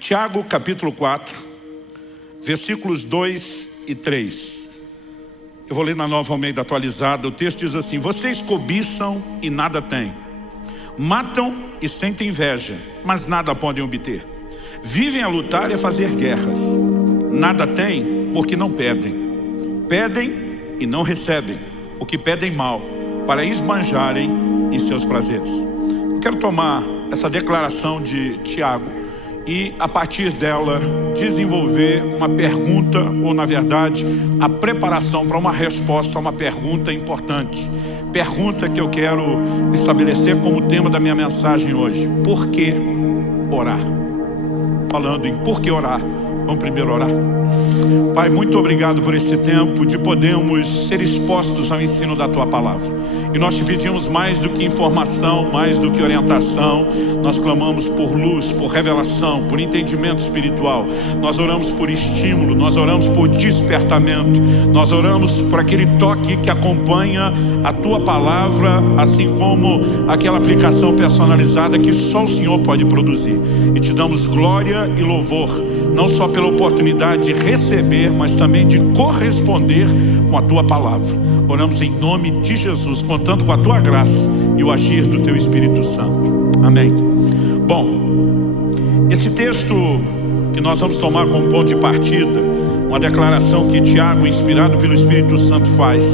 Tiago capítulo 4, versículos 2 e 3. Eu vou ler na Nova Almeida atualizada. O texto diz assim: vocês cobiçam e nada têm, matam e sentem inveja, mas nada podem obter. Vivem a lutar e a fazer guerras. Nada têm porque não pedem. Pedem e não recebem, porque pedem mal, para esbanjarem em seus prazeres. Eu quero tomar essa declaração de Tiago e, a partir dela, desenvolver uma pergunta, ou na verdade, a preparação para uma resposta a uma pergunta importante. Pergunta que eu quero estabelecer como tema da minha mensagem hoje: por que orar? Falando em por que orar, vamos primeiro orar. Pai, muito obrigado por esse tempo de podermos ser expostos ao ensino da Tua Palavra. E nós te pedimos mais do que informação, mais do que orientação. Nós clamamos por luz, por revelação, por entendimento espiritual. Nós oramos por estímulo, nós oramos por despertamento. Nós oramos por aquele toque que acompanha a Tua Palavra, assim como aquela aplicação personalizada que só o Senhor pode produzir. E te damos glória e louvor, não só pela oportunidade de receber, mas também de corresponder com a Tua Palavra. Oramos em nome de Jesus, contando com a Tua graça e o agir do Teu Espírito Santo. Amém. Bom, esse texto que nós vamos tomar como ponto de partida, uma declaração que Tiago, inspirado pelo Espírito Santo, faz,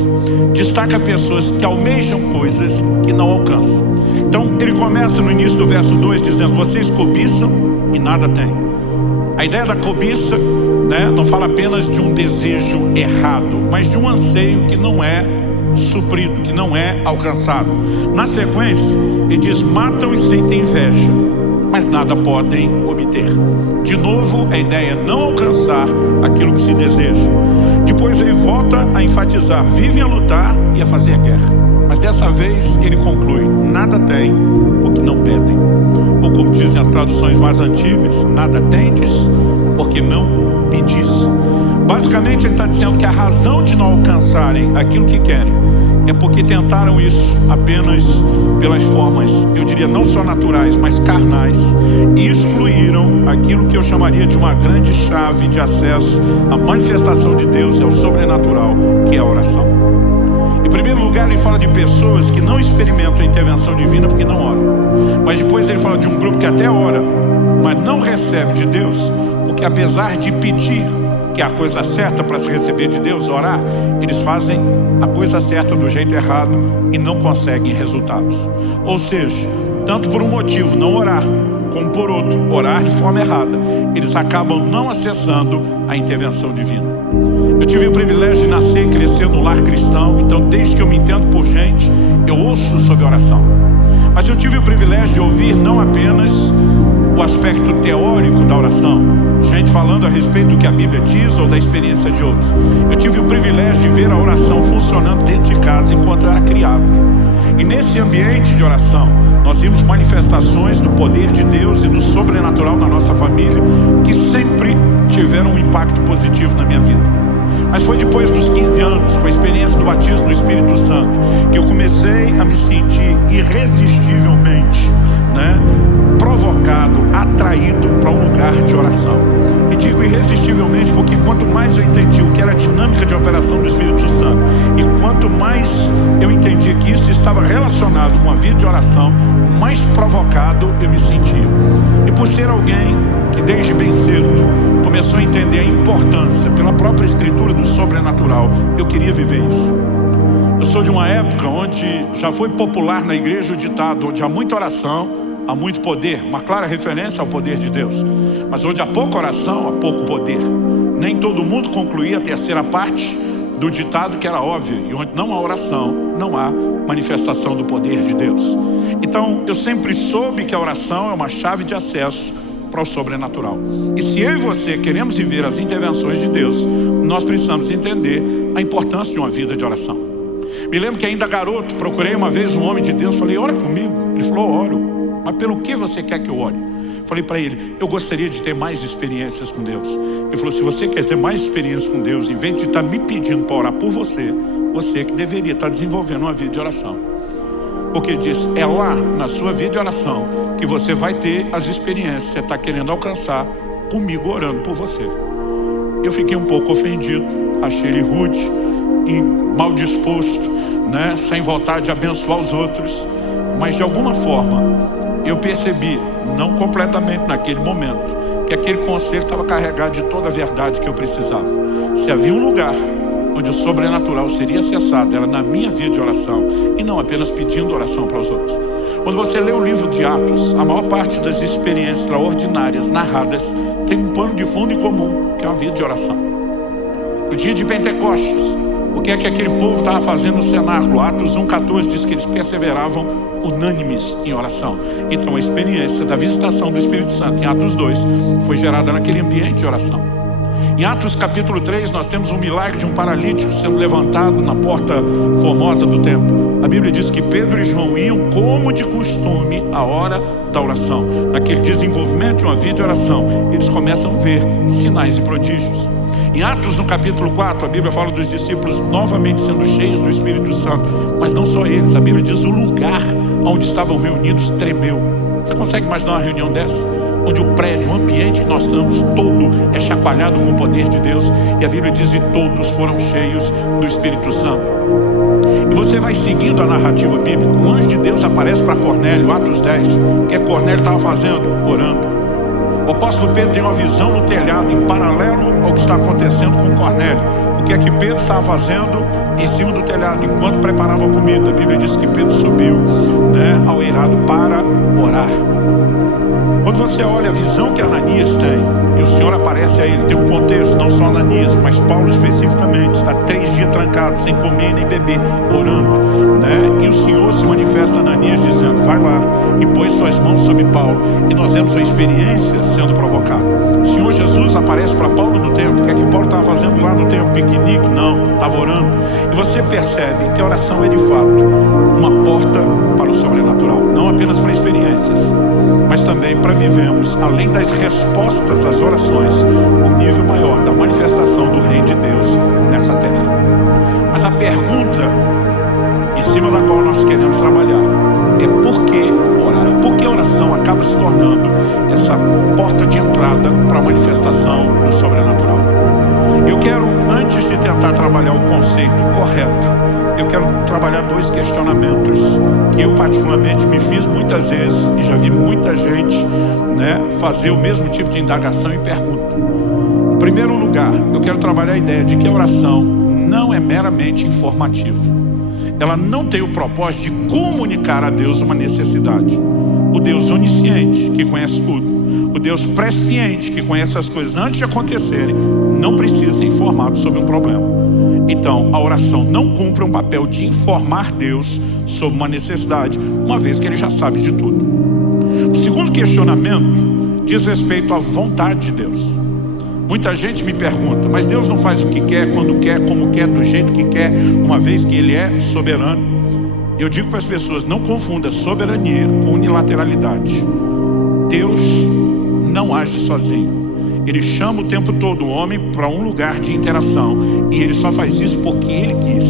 destaca pessoas que almejam coisas que não alcançam. Então ele começa no início do verso 2 dizendo: vocês cobiçam e nada têm. A ideia da cobiça, não fala apenas de um desejo errado, mas de um anseio que não é suprido, que não é alcançado. Na sequência, ele diz: matam e sentem inveja, mas nada podem obter. De novo, a ideia é não alcançar aquilo que se deseja. Depois ele volta a enfatizar: vivem a lutar e a fazer guerra. Mas dessa vez ele conclui: nada tem porque não pedem. Ou como dizem as traduções mais antigas: nada tendes porque não pedis. Basicamente ele está dizendo que a razão de não alcançarem aquilo que querem é porque tentaram isso apenas pelas formas, eu diria, não só naturais, mas carnais, e excluíram aquilo que eu chamaria de uma grande chave de acesso à manifestação de Deus e ao sobrenatural, que é a oração. Em primeiro lugar, ele fala de pessoas que não experimentam a intervenção divina porque não oram. Mas depois ele fala de um grupo que até ora, mas não recebe de Deus, porque apesar de pedir, que é a coisa certa para se receber de Deus, orar, eles fazem a coisa certa do jeito errado e não conseguem resultados. Ou seja, tanto por um motivo, não orar, como por outro, orar de forma errada, eles acabam não acessando a intervenção divina. Eu tive o privilégio de nascer e crescer no lar cristão, então desde que eu me entendo por gente, eu ouço sobre oração. Mas eu tive o privilégio de ouvir não apenas o aspecto teórico da oração, gente falando a respeito do que a Bíblia diz ou da experiência de outros. Eu tive o privilégio de ver a oração funcionando dentro de casa enquanto eu era criado. E nesse ambiente de oração, nós vimos manifestações do poder de Deus e do sobrenatural na nossa família, que sempre tiveram um impacto positivo na minha vida. Mas foi depois dos 15 anos, com a experiência do batismo no Espírito Santo, que eu comecei a me sentir irresistivelmente, provocado, atraído para um lugar de oração. E digo irresistivelmente porque quanto mais eu entendi o que era a dinâmica de operação do Espírito Santo, e quanto mais eu entendi que isso estava relacionado com a vida de oração, mais provocado eu me sentia. E por ser alguém que desde bem cedo começou a entender a importância, pela própria escritura, do sobrenatural, eu queria viver isso. Eu sou de uma época onde já foi popular na igreja o ditado: onde há muita oração, há muito poder. Uma clara referência ao poder de Deus. Mas onde há pouca oração, há pouco poder. Nem todo mundo concluía a terceira parte do ditado, que era óbvio: e onde não há oração, não há manifestação do poder de Deus. Então eu sempre soube que a oração é uma chave de acesso para o sobrenatural. E se eu e você queremos viver as intervenções de Deus, nós precisamos entender a importância de uma vida de oração. Me lembro que ainda garoto, procurei uma vez um homem de Deus, falei: ora comigo. Ele falou: oro. Mas pelo que você quer que eu ore? Falei para ele: eu gostaria de ter mais experiências com Deus. Ele falou: se você quer ter mais experiências com Deus, em vez de estar me pedindo para orar por você, você que deveria estar desenvolvendo uma vida de oração. Porque diz, é lá na sua vida de oração que você vai ter as experiências que você está querendo alcançar comigo orando por você. Eu fiquei um pouco ofendido, achei ele rude e mal disposto, né? Sem vontade de abençoar os outros. Mas de alguma forma eu percebi, não completamente naquele momento, que aquele conselho estava carregado de toda a verdade que eu precisava. Se havia um lugar onde o sobrenatural seria acessado, era na minha vida de oração, e não apenas pedindo oração para os outros. Quando você lê o livro de Atos, a maior parte das experiências extraordinárias narradas tem um pano de fundo em comum, que é uma vida de oração. O dia de Pentecostes, o que é que aquele povo estava fazendo no cenáculo? Atos 1,14 diz que eles perseveravam unânimes em oração. Então a experiência da visitação do Espírito Santo em Atos 2 foi gerada naquele ambiente de oração. Em Atos capítulo 3 nós temos um milagre de um paralítico sendo levantado na porta formosa do templo. A Bíblia diz que Pedro e João iam como de costume à hora da oração. Naquele desenvolvimento de uma vida de oração, eles começam a ver sinais e prodígios. Em Atos, no capítulo 4, a Bíblia fala dos discípulos novamente sendo cheios do Espírito Santo. Mas não só eles, a Bíblia diz o lugar onde estavam reunidos tremeu. Você consegue imaginar uma reunião dessa? Onde o prédio, o ambiente que nós estamos todo é chacoalhado com o poder de Deus. E a Bíblia diz que todos foram cheios do Espírito Santo. E você vai seguindo a narrativa bíblica. O anjo de Deus aparece para Cornélio, Atos 10. O que Cornélio estava fazendo? Orando. O apóstolo Pedro tem uma visão no telhado em paralelo ao que está acontecendo com Cornélio. O que é que Pedro estava fazendo em cima do telhado enquanto preparava a comida? A Bíblia diz que Pedro subiu, né, ao eirado para orar. Quando você olha a visão que Ananias tem, e o Senhor aparece a ele, tem um contexto, não só Ananias, mas Paulo especificamente, está 3 dias trancado, sem comer nem beber, orando, né? E o Senhor se manifesta a Ananias dizendo, vai lá e põe suas mãos sobre Paulo. E nós vemos sua experiência sendo provocada. O Senhor Jesus aparece para Paulo no templo. O que é que Paulo estava fazendo lá no templo? Piquenique? Não, estava orando. E você percebe que a oração é de fato uma porta para o sobrenatural, não apenas para experiências, mas também para vivermos, além das respostas às orações, um nível maior da manifestação do reino de Deus nessa terra. Mas a pergunta em cima da qual nós queremos trabalhar é por que orar? Por que a oração acaba se tornando essa porta de entrada para a manifestação do sobrenatural? Eu quero, antes de tentar trabalhar o conceito correto, eu quero trabalhar 2 questionamentos que eu particularmente me fiz muitas vezes e já vi muita gente, né, fazer o mesmo tipo de indagação e pergunta. Em primeiro lugar, eu quero trabalhar a ideia de que a oração não é meramente informativa. Ela não tem o propósito de comunicar a Deus uma necessidade. O Deus onisciente, que conhece tudo, o Deus presciente, que conhece as coisas antes de acontecerem, não precisa ser informado sobre um problema. Então, a oração não cumpre um papel de informar Deus sobre uma necessidade, uma vez que Ele já sabe de tudo. O segundo questionamento diz respeito à vontade de Deus. Muita gente me pergunta, mas Deus não faz o que quer, quando quer, como quer, do jeito que quer, uma vez que Ele é soberano? Eu digo para as pessoas, não confunda soberania com unilateralidade. Deus não age sozinho. Ele chama o tempo todo o homem para um lugar de interação. E Ele só faz isso porque Ele quis.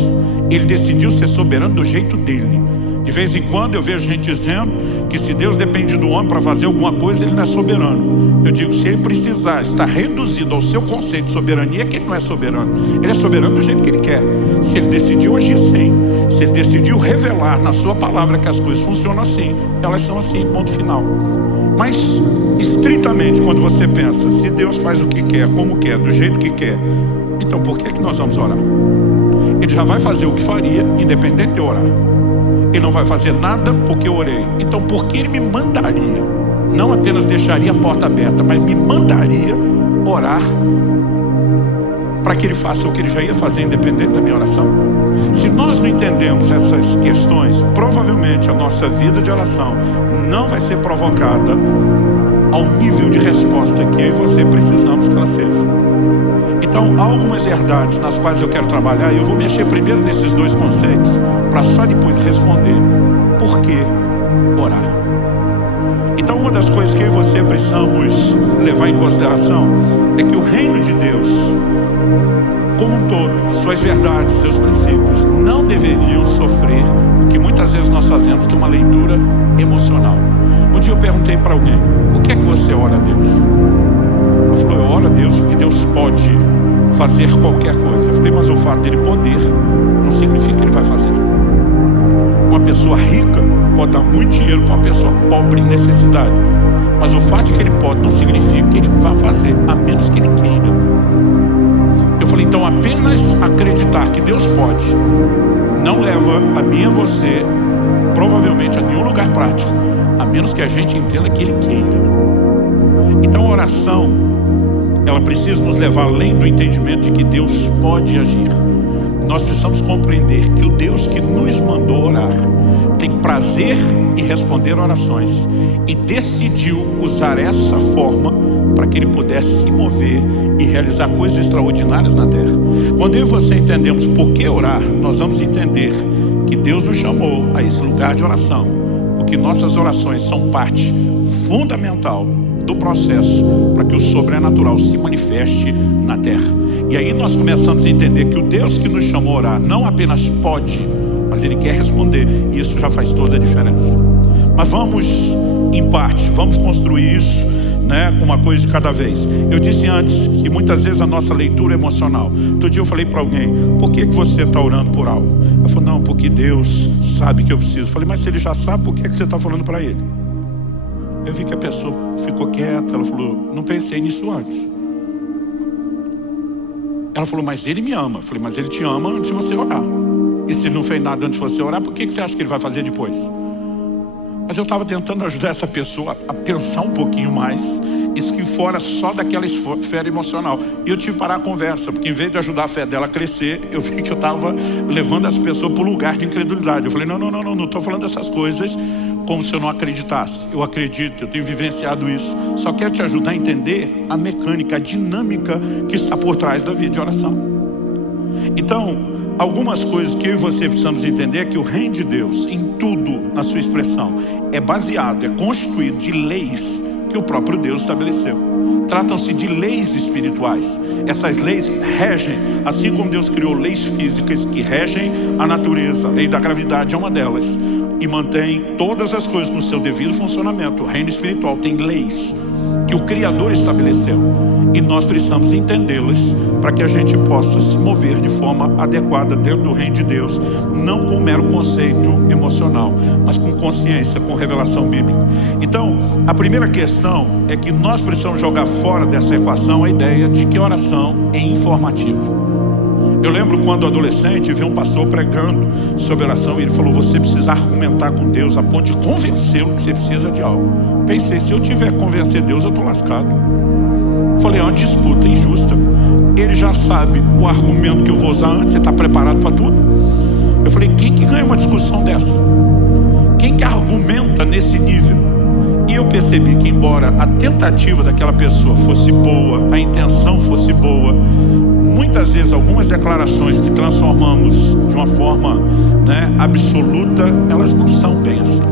Ele decidiu ser soberano do jeito dele. De vez em quando eu vejo gente dizendo que se Deus depende do homem para fazer alguma coisa, Ele não é soberano. Eu digo, se Ele precisar estar reduzido ao seu conceito de soberania, é que Ele não é soberano. Ele é soberano do jeito que Ele quer. Se Ele decidiu agir assim, se Ele decidiu revelar na sua palavra que as coisas funcionam assim, elas são assim, ponto final. Mas, estritamente, quando você pensa, se Deus faz o que quer, como quer, do jeito que quer, então por que nós vamos orar? Ele já vai fazer o que faria, independente de eu orar. Ele não vai fazer nada porque eu orei. Então por que Ele me mandaria? Não apenas deixaria a porta aberta, mas me mandaria orar para que Ele faça o que Ele já ia fazer, independente da minha oração? Se nós não entendemos essas questões, provavelmente a nossa vida de oração não vai ser provocada ao nível de resposta que eu e você precisamos que ela seja. Então, há algumas verdades nas quais eu quero trabalhar, e eu vou mexer primeiro nesses 2 conceitos, para só depois responder por que orar. Então uma das coisas que eu e você precisamos levar em consideração é que o reino de Deus, como um todo, suas verdades, seus princípios, não deveriam sofrer o que muitas vezes nós fazemos, que é uma leitura emocional. Um dia eu perguntei para alguém: por que é que você ora a Deus? Ela falou: eu oro a Deus porque Deus pode fazer qualquer coisa. Eu falei: mas o fato dele poder não significa que ele vai fazer. Uma pessoa rica pode dar muito dinheiro para uma pessoa pobre em necessidade, mas o fato de que ele pode não significa que ele vai fazer, a menos que ele queira. Eu falei: então apenas acreditar que Deus pode não leva a mim e a você provavelmente a nenhum lugar prático, a menos que a gente entenda que ele queira. Então a oração, ela precisa nos levar além do entendimento de que Deus pode agir. Nós precisamos compreender que o Deus que nos mandou orar tem prazer em responder orações e decidiu usar essa forma para que ele pudesse se mover e realizar coisas extraordinárias na terra. Quando eu e você entendemos por que orar, nós vamos entender que Deus nos chamou a esse lugar de oração, porque nossas orações são parte fundamental do processo para que o sobrenatural se manifeste na terra. E aí nós começamos a entender que o Deus que nos chamou a orar não apenas pode, mas ele quer responder, e isso já faz toda a diferença. Mas vamos em parte, vamos construir isso, né, com uma coisa de cada vez. Eu disse antes que muitas vezes a nossa leitura é emocional. Outro dia eu falei para alguém: por que você está orando por algo? Ela falou: não, porque Deus sabe que eu preciso. Eu falei: mas se ele já sabe, por que você está falando para ele? Eu vi que a pessoa ficou quieta. Ela falou: não pensei nisso antes. Ela falou: mas ele me ama. Eu falei: mas ele te ama antes de você orar. E se ele não fez nada antes de você orar, por que você acha que ele vai fazer depois? Mas eu estava tentando ajudar essa pessoa a pensar um pouquinho mais, isso que fora só daquela esfera emocional. E eu tive que parar a conversa, porque em vez de ajudar a fé dela a crescer, eu vi que eu estava levando essa pessoa para um lugar de incredulidade. Eu falei: não estou falando dessas coisas como se eu não acreditasse. Eu acredito, eu tenho vivenciado isso. Só quero te ajudar a entender a mecânica, a dinâmica que está por trás da vida de oração. Então, algumas coisas que eu e você precisamos entender é que o reino de Deus, em tudo, na sua expressão, é baseado, é constituído de leis que o próprio Deus estabeleceu. Tratam-se de leis espirituais. Essas leis regem, assim como Deus criou leis físicas que regem a natureza. A lei da gravidade é uma delas, e mantém todas as coisas no seu devido funcionamento. O reino espiritual tem leis que o Criador estabeleceu, e nós precisamos entendê-las para que a gente possa se mover de forma adequada dentro do reino de Deus, não com mero conceito emocional, mas com consciência, com revelação bíblica. Então, a primeira questão é que nós precisamos jogar fora dessa equação a ideia de que oração é informativo. Eu lembro quando adolescente, vi um pastor pregando sobre oração e ele falou: você precisa argumentar com Deus a ponto de convencê-lo que você precisa de algo. Pensei: se eu tiver que convencer Deus, eu estou lascado. Falei: é uma disputa injusta. Ele já sabe o argumento que eu vou usar antes, você está preparado para tudo? Eu falei: quem que ganha uma discussão dessa? Quem que argumenta nesse nível? E eu percebi que, embora a tentativa daquela pessoa fosse boa, a intenção fosse boa, muitas vezes algumas declarações que transformamos de uma forma, absoluta, elas não são bem assim.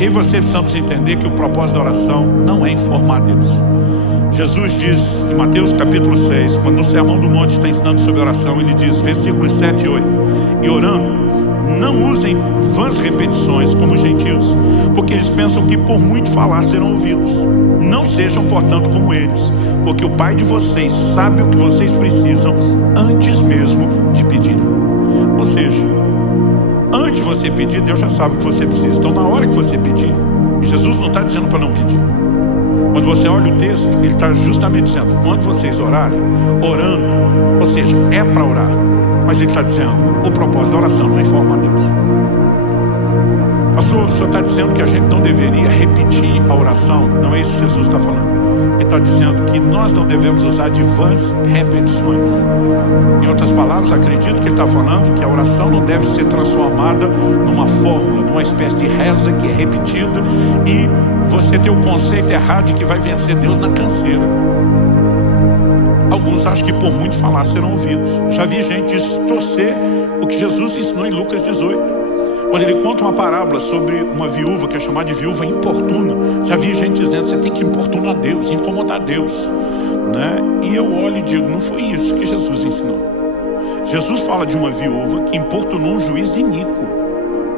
E você precisamos entender que o propósito da oração não é informar Deus. Jesus diz em Mateus capítulo 6, quando no Sermão do Monte está ensinando sobre oração, ele diz, versículos 7 e 8: e orando, não usem vãs repetições como os gentios, porque eles pensam que por muito falar serão ouvidos. Não sejam, portanto, como eles, porque o Pai de vocês sabe o que vocês precisam antes mesmo de pedirem. Ou seja, antes de você pedir, Deus já sabe o que você precisa. Então, na hora que você pedir, Jesus não está dizendo para não pedir. Quando você olha o texto, ele está justamente dizendo, quando vocês orarem, orando, ou seja, é para orar. Mas ele está dizendo, o propósito da oração não é informar Deus. Pastor, o senhor está dizendo que a gente não deveria repetir a oração? Não é isso que Jesus está falando. Ele está dizendo que nós não devemos usar de vãs repetições. Em outras palavras, acredito que ele está falando que a oração não deve ser transformada numa fórmula, numa espécie de reza que é repetida e você tem o conceito errado de que vai vencer Deus na canseira. Alguns acham que por muito falar serão ouvidos. Já vi gente distorcer o que Jesus ensinou em Lucas 18. Quando ele conta uma parábola sobre uma viúva que é chamada de viúva importuna, já vi gente dizendo, você tem que importunar Deus, incomodar Deus, né? E eu olho e digo, não foi isso que Jesus ensinou. Jesus fala de uma viúva que importunou um juiz iníquo.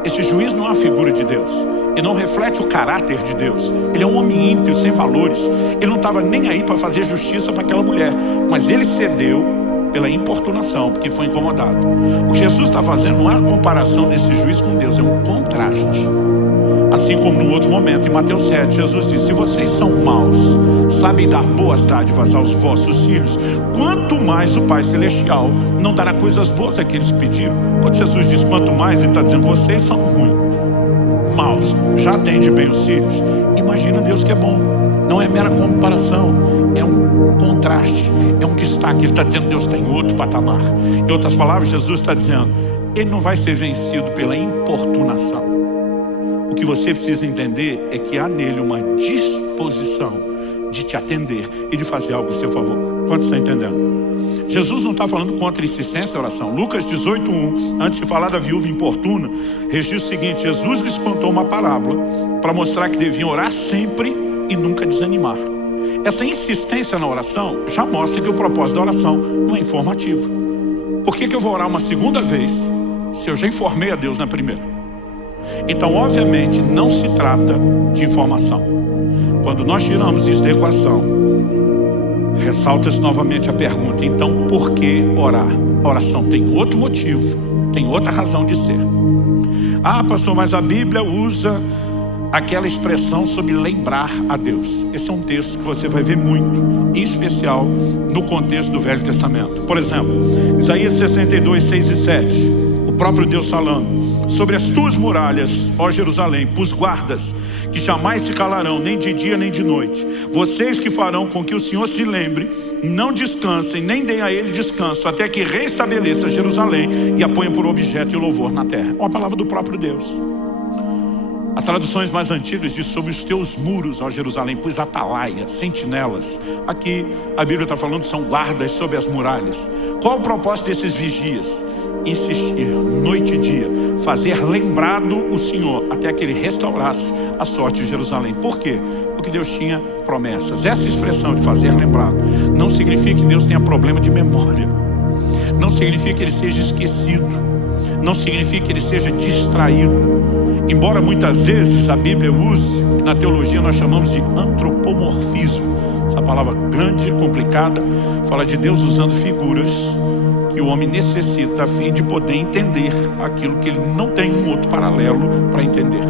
Esse juiz não é uma figura de Deus, ele não reflete o caráter de Deus, ele é um homem ímpio, sem valores, ele não estava nem aí para fazer justiça para aquela mulher, mas ele cedeu pela importunação, porque foi incomodado. O que Jesus está fazendo não é a comparação desse juiz com Deus, é um contraste. Assim como no outro momento, em Mateus 7, Jesus disse, se vocês são maus, sabem dar boas dádivas aos vossos filhos, quanto mais o Pai Celestial não dará coisas boas àqueles que pediram. Quando Jesus diz quanto mais, ele está dizendo, vocês são ruins, maus, já atende bem os filhos. Imagina Deus que é bom. Não é mera comparação, é um contraste, é um destaque. Ele está dizendo, Deus está em outro patamar. Em outras palavras, Jesus está dizendo, ele não vai ser vencido pela importunação. O que você precisa entender é que há nele uma disposição de te atender e de fazer algo a seu favor. Quantos estão entendendo? Jesus não está falando contra a insistência da oração. Lucas 18:1, antes de falar da viúva importuna, registra o seguinte, Jesus lhes contou uma parábola para mostrar que deviam orar sempre e nunca desanimar. Essa insistência na oração já mostra que o propósito da oração não é informativo. Por que eu vou orar uma segunda vez se eu já informei a Deus na primeira? Então, obviamente, não se trata de informação. Quando nós tiramos isso da equação, ressalta-se novamente a pergunta, então por que orar? A oração tem outro motivo, tem outra razão de ser. Ah, pastor, mas a Bíblia usa aquela expressão sobre lembrar a Deus. Esse é um texto que você vai ver muito, em especial no contexto do Velho Testamento. Por exemplo, Isaías 62, 6 e 7, o próprio Deus falando, sobre as tuas muralhas, ó Jerusalém, pus guardas que jamais se calarão, nem de dia nem de noite. Vocês que farão com que o Senhor se lembre, não descansem, nem deem a Ele descanso, até que restabeleça Jerusalém e a ponha por objeto de louvor na terra. Uma palavra do próprio Deus. As traduções mais antigas dizem sobre os teus muros, ó Jerusalém, pus atalaia, sentinelas. Aqui a Bíblia está falando são guardas sobre as muralhas. Qual o propósito desses vigias? Insistir, noite e dia, fazer lembrado o Senhor, até que Ele restaurasse a sorte de Jerusalém. Por quê? Porque Deus tinha promessas. Essa expressão de fazer lembrado não significa que Deus tenha problema de memória. Não significa que Ele seja esquecido. Não significa que Ele seja distraído. Embora muitas vezes a Bíblia use, que na teologia nós chamamos de antropomorfismo. Essa palavra grande e complicada fala de Deus usando figuras que o homem necessita a fim de poder entender aquilo que ele não tem um outro paralelo para entender.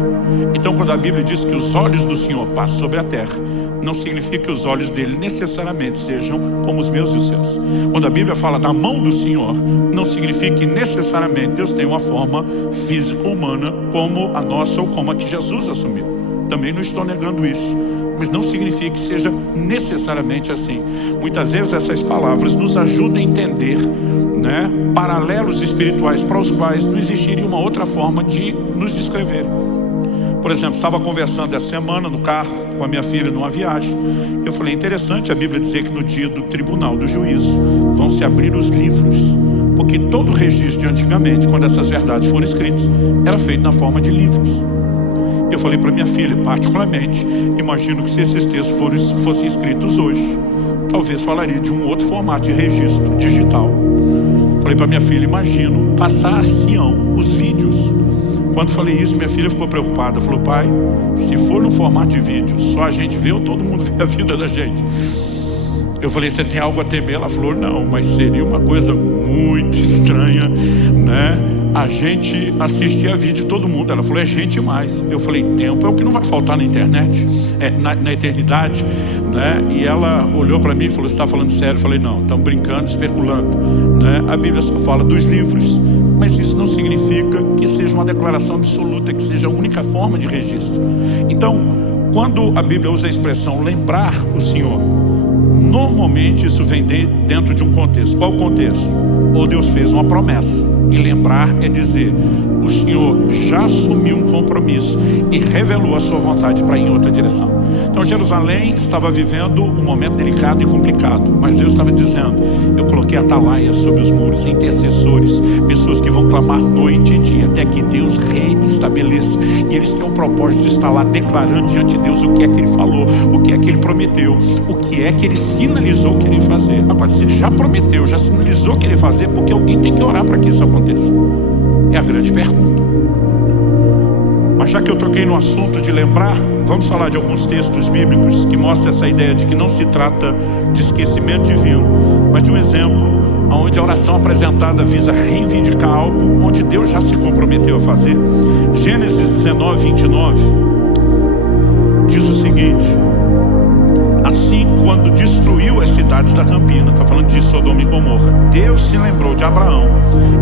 Então, quando a Bíblia diz que os olhos do Senhor passam sobre a terra, não significa que os olhos dele necessariamente sejam como os meus e os seus. Quando a Bíblia fala da mão do Senhor, não significa que necessariamente Deus tem uma forma física humana como a nossa ou como a que Jesus assumiu. Também não estou negando isso, mas não significa que seja necessariamente assim. Muitas vezes essas palavras nos ajudam a entender, né, paralelos espirituais para os quais não existiria uma outra forma de nos descrever. Por exemplo, estava conversando essa semana no carro com a minha filha numa viagem. Eu falei, interessante a Bíblia dizer que no dia do tribunal do juízo vão se abrir os livros, porque todo o registro de antigamente, quando essas verdades foram escritas, era feito na forma de livros. Eu falei para minha filha, particularmente, imagino que se esses textos fossem escritos hoje, talvez falaria de um outro formato de registro digital. Falei para minha filha, imagino passar-se-ão os vídeos. Quando falei isso, minha filha ficou preocupada. Falou, pai, se for no formato de vídeo, só a gente vê ou todo mundo vê a vida da gente? Eu falei, você tem algo a temer? Ela falou, não, mas seria uma coisa muito estranha, né? A gente assistia a vídeo todo mundo. Ela falou, é gente demais. Eu falei, tempo é o que não vai faltar na internet, na eternidade, né? E ela olhou para mim e falou, você está falando sério? Eu falei, não, estamos brincando, especulando, né? A Bíblia só fala dos livros, mas isso não significa que seja uma declaração absoluta, que seja a única forma de registro. Então, quando a Bíblia usa a expressão lembrar o Senhor, normalmente isso vem dentro de um contexto. Qual o contexto? ou Deus fez uma promessa. E lembrar é dizer, o Senhor já assumiu um compromisso e revelou a sua vontade para ir em outra direção. Então Jerusalém estava vivendo um momento delicado e complicado, mas Deus estava dizendo, eu coloquei atalaias sobre os muros, intercessores, pessoas que vão clamar noite e dia, até que Deus reestabeleça. E eles têm um propósito de estar lá declarando diante de Deus o que é que Ele falou, o que é que Ele prometeu, o que é que Ele sinalizou que Ele ia fazer. Agora, se Ele já prometeu, já sinalizou que Ele ia fazer, porque alguém tem que orar para que isso aconteça. É a grande pergunta. Mas já que eu toquei no assunto de lembrar, vamos falar de alguns textos bíblicos que mostram essa ideia de que não se trata de esquecimento divino, mas de um exemplo onde a oração apresentada visa reivindicar algo onde Deus já se comprometeu a fazer. Gênesis 19, 29 diz o seguinte: assim, quando destruiu as cidades da Campina, está falando de Sodoma e Gomorra, Deus se lembrou de Abraão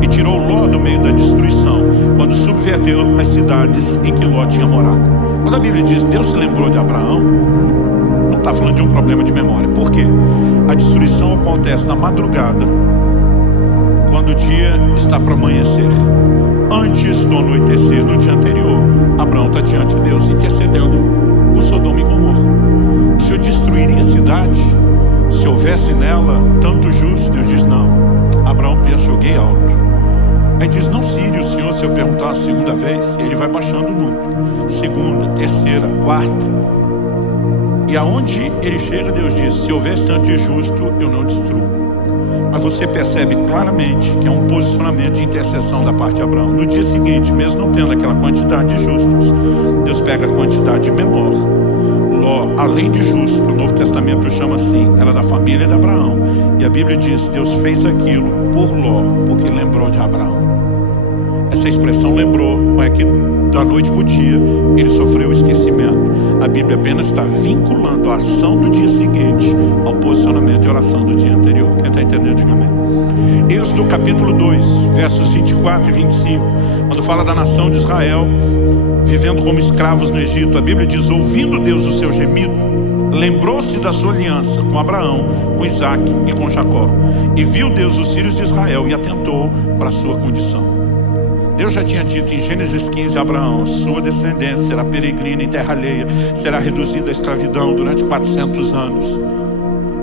e tirou Ló do meio da destruição, quando subverteu as cidades em que Ló tinha morado. Quando a Bíblia diz Deus se lembrou de Abraão, não está falando de um problema de memória. Por quê? A destruição acontece na madrugada, quando o dia está para amanhecer. Antes do anoitecer, no dia anterior, Abraão está diante de Deus intercedendo por Sodoma e Gomorra. O Senhor destruiria a cidade se houvesse nela tanto justo? Deus diz não. Abraão pensa, joguei alto. Aí diz, não se ire o Senhor se eu perguntar a segunda vez. E ele vai baixando o número, segunda, terceira, quarta, e aonde ele chega, Deus diz, se houvesse tanto de justo, eu não destruo. Mas você percebe claramente que é um posicionamento de intercessão da parte de Abraão. No dia seguinte, mesmo não tendo aquela quantidade de justos, Deus pega a quantidade menor. Ló, além de justo, que o Novo Testamento chama assim, era da família de Abraão. E a Bíblia diz, Deus fez aquilo por Ló, porque lembrou de Abraão. Essa expressão lembrou, não é que da noite para o dia ele sofreu o esquecimento. A Bíblia apenas está vinculando a ação do dia seguinte ao posicionamento de oração do dia anterior. Quem está entendendo, diga amém. Êxodo capítulo 2, versos 24 e 25, quando fala da nação de Israel vivendo como escravos no Egito, a Bíblia diz, ouvindo Deus o seu gemido, lembrou-se da sua aliança com Abraão, com Isaac e com Jacó. E viu Deus os filhos de Israel e atentou para a sua condição. Deus já tinha dito em Gênesis 15 a Abraão, sua descendência será peregrina em terra alheia, será reduzida à escravidão durante 400 anos.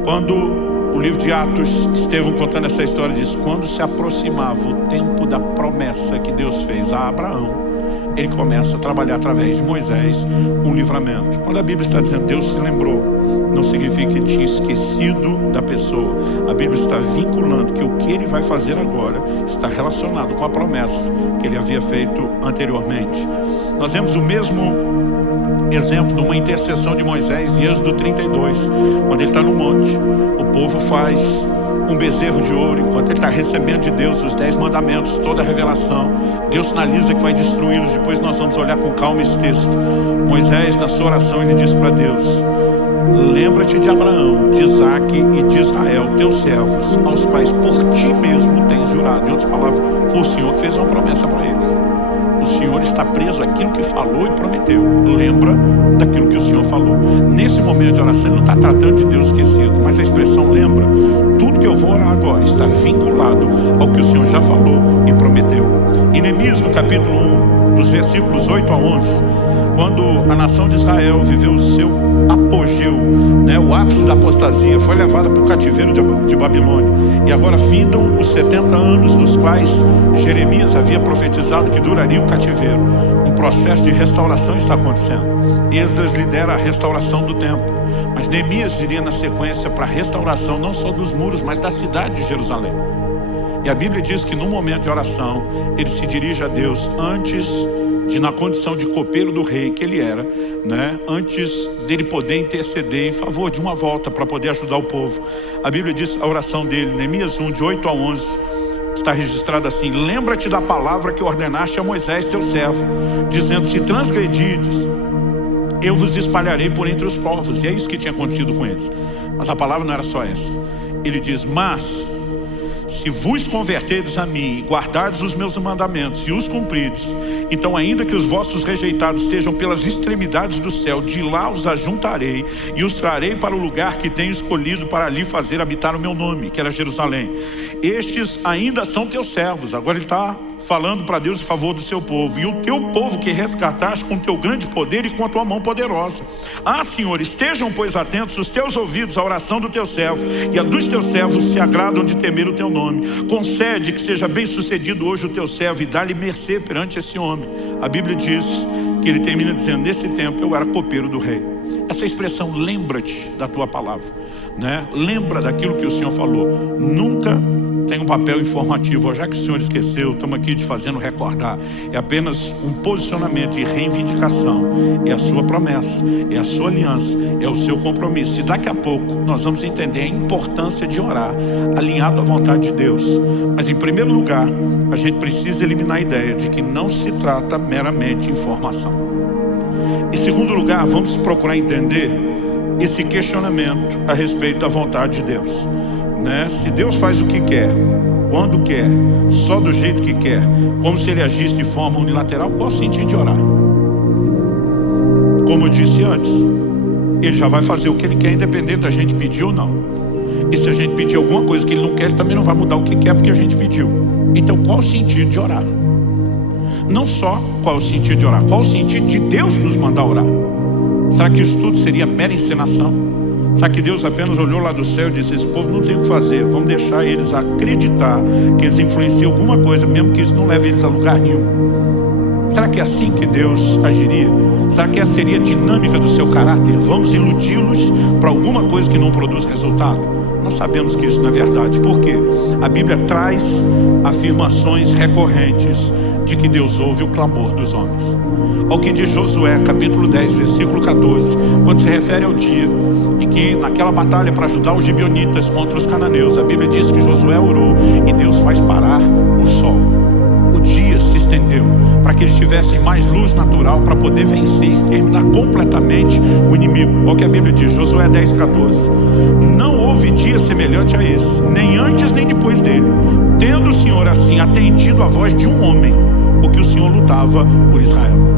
Quando o livro de Atos, Estevão contando essa história, diz, quando se aproximava o tempo da promessa que Deus fez a Abraão, ele começa a trabalhar através de Moisés um livramento. Quando a Bíblia está dizendo Deus se lembrou, não significa que tinha esquecido da pessoa. A Bíblia está vinculando que o que ele vai fazer agora está relacionado com a promessa que ele havia feito anteriormente. Nós vemos o mesmo exemplo de uma intercessão de Moisés em Êxodo 32, quando ele está no monte. O povo faz um bezerro de ouro, enquanto ele está recebendo de Deus os 10 mandamentos, toda a revelação. Deus sinaliza que vai destruí-los. Depois nós vamos olhar com calma esse texto. Moisés, na sua oração, ele diz para Deus, lembra-te de Abraão, de Isaac e de Israel, teus servos, aos quais por ti mesmo tens jurado. Em outras palavras, foi o Senhor que fez uma promessa para eles. O Senhor está preso àquilo que falou e prometeu. Lembra daquilo que o Senhor falou. Nesse momento de oração, ele não está tratando de Deus esquecido, mas a expressão lembra, tudo que eu vou orar agora está vinculado ao que o Senhor já falou e prometeu. Em Neemias, no capítulo 1, dos versículos 8 a 11, quando a nação de Israel viveu o seu apogeu, o ápice da apostasia, foi levada para o cativeiro de Babilônia. E agora findam os 70 anos dos quais Jeremias havia profetizado que duraria o cativeiro. Um processo de restauração está acontecendo. Esdras lidera a restauração do templo, mas Neemias viria na sequência para a restauração não só dos muros, mas da cidade de Jerusalém. E a Bíblia diz que no momento de oração, ele se dirige a Deus antes de, na condição de copeiro do rei que ele era, antes dele poder interceder em favor de uma volta para poder ajudar o povo. A Bíblia diz, a oração dele, Neemias 1, de 8 a 11, está registrada assim, lembra-te da palavra que ordenaste a Moisés teu servo, dizendo, se transgredides, eu vos espalharei por entre os povos. E é isso que tinha acontecido com eles. Mas a palavra não era só essa. Ele diz, mas se vos converterdes a mim e guardardes os meus mandamentos e os cumprides, então ainda que os vossos rejeitados estejam pelas extremidades do céu, de lá os ajuntarei e os trarei para o lugar que tenho escolhido para ali fazer habitar o meu nome, que era Jerusalém. Estes ainda são teus servos. Agora ele está falando para Deus em favor do seu povo. E o teu povo que resgataste com teu grande poder e com a tua mão poderosa. Ah, Senhor, estejam pois atentos os teus ouvidos à oração do teu servo, e a dos teus servos se agradam de temer o teu nome. Concede que seja bem sucedido hoje o teu servo, e dá-lhe mercê perante esse homem. A Bíblia diz que ele termina dizendo: nesse tempo eu era copeiro do rei. Essa expressão, lembra-te da tua palavra, né? Lembra daquilo que o Senhor falou. Nunca tem um papel informativo. Já que o Senhor esqueceu, estamos aqui te fazendo recordar. É apenas um posicionamento de reivindicação. É a sua promessa, é a sua aliança, é o seu compromisso. E daqui a pouco nós vamos entender a importância de orar alinhado à vontade de Deus. Mas em primeiro lugar, a gente precisa eliminar a ideia de que não se trata meramente de informação. Em segundo lugar, vamos procurar entender esse questionamento a respeito da vontade de Deus, né? Se Deus faz o que quer, quando quer, só do jeito que quer, como se ele agisse de forma unilateral, qual o sentido de orar? Como eu disse antes, ele já vai fazer o que ele quer, independente da gente pedir ou não. E se a gente pedir alguma coisa que ele não quer, ele também não vai mudar o que quer porque a gente pediu. Então qual o sentido de orar? Não só qual o sentido de orar, qual o sentido de Deus nos mandar orar? Será que isso tudo seria mera encenação? Será que Deus apenas olhou lá do céu e disse: esse povo não tem o que fazer, vamos deixar eles acreditar que eles influenciam alguma coisa, mesmo que isso não leve eles a lugar nenhum? Será que é assim que Deus agiria? Será que essa seria a dinâmica do seu caráter? Vamos iludi-los para alguma coisa que não produz resultado? Nós sabemos que isso não é verdade. Por quê? A Bíblia traz afirmações recorrentes de que Deus ouve o clamor dos homens. Olha o que diz Josué, capítulo 10, versículo 14, quando se refere ao dia em que naquela batalha para ajudar os gibeonitas contra os cananeus, a Bíblia diz que Josué orou e Deus faz parar o sol. O dia se estendeu para que eles tivessem mais luz natural para poder vencer e exterminar completamente o inimigo. Olha o que a Bíblia diz, Josué 10, 14. Não houve dia semelhante a esse, nem antes nem depois dele, tendo o Senhor assim atendido a voz de um homem, porque o Senhor lutava por Israel.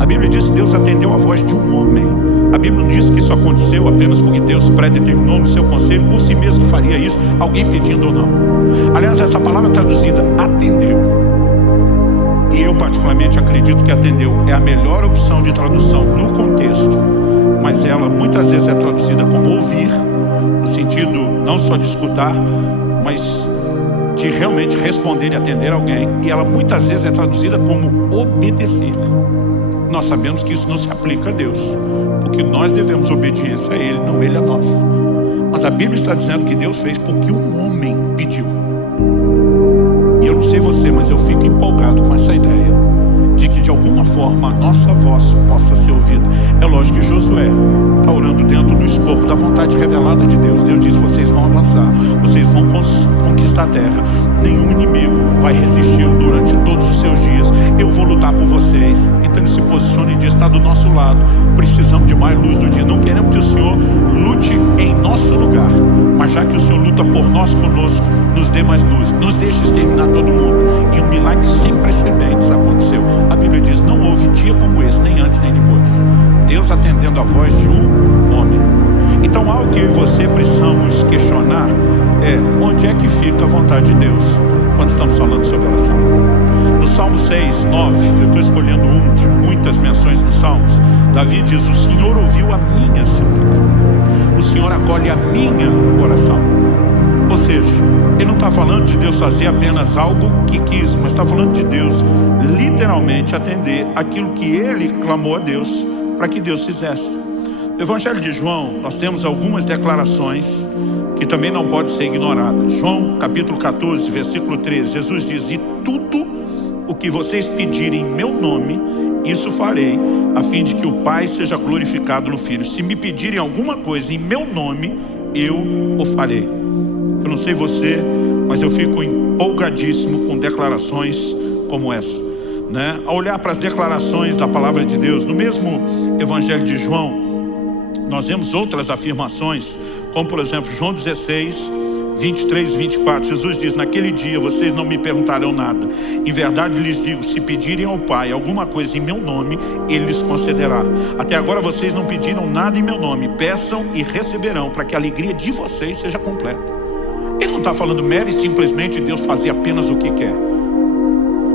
A Bíblia diz que Deus atendeu a voz de um homem. A Bíblia não diz que isso aconteceu apenas porque Deus predeterminou no seu conselho por si mesmo que faria isso, alguém pedindo ou não. Aliás, essa palavra traduzida, atendeu. E eu particularmente acredito que atendeu é a melhor opção de tradução no contexto. Mas ela muitas vezes é traduzida como ouvir, no sentido não só de escutar, mas de realmente responder e atender alguém. E ela muitas vezes é traduzida como obedecer. Nós sabemos que isso não se aplica a Deus, porque nós devemos obediência a Ele, não Ele a nós. Mas a Bíblia está dizendo que Deus fez porque um homem pediu. E eu não sei você, mas eu fico empolgado com essa ideia de que de alguma forma a nossa voz possa ser ouvida. É lógico que Josué está orando dentro do escopo da vontade revelada de Deus. Deus diz: vocês vão avançar, vocês vão conquistar a terra, nenhum inimigo vai resistir durante todos os seus dias, eu vou lutar por vocês. Então ele se posiciona e diz: está do nosso lado, precisamos de mais luz do dia, não queremos que o Senhor lute em nosso lugar, mas já que o Senhor luta por nós conosco, nos dê mais luz, nos deixe exterminar todo mundo. E um milagre sem precedentes aconteceu. A Bíblia diz: não houve dia como esse, nem antes nem depois. Deus atendendo a voz de um homem. Então algo que eu e você precisamos questionar é: onde é que fica a vontade de Deus quando estamos falando sobre oração? No Salmo 6, 9, eu estou escolhendo um de muitas menções nos Salmos. Davi diz: o Senhor ouviu a minha súplica, o Senhor acolhe a minha oração. Ou seja, ele não está falando de Deus fazer apenas algo que quis, mas está falando de Deus literalmente atender aquilo que ele clamou a Deus para que Deus fizesse. No Evangelho de João, nós temos algumas declarações que também não podem ser ignoradas. João capítulo 14, versículo 13, Jesus diz: e tudo o que vocês pedirem em meu nome, isso farei, a fim de que o Pai seja glorificado no Filho. Se me pedirem alguma coisa em meu nome, eu o farei. Eu não sei você, mas eu fico empolgadíssimo com declarações como essa, né? Ao olhar para as declarações da palavra de Deus, no mesmo Evangelho de João, nós vemos outras afirmações, como por exemplo João 16, 23, 24, Jesus diz: naquele dia vocês não me perguntarão nada. Em verdade lhes digo, se pedirem ao Pai alguma coisa em meu nome, Ele lhes concederá. Até agora vocês não pediram nada em meu nome. Peçam e receberão, para que a alegria de vocês seja completa. Ele não está falando mero e simplesmente Deus fazer apenas o que quer.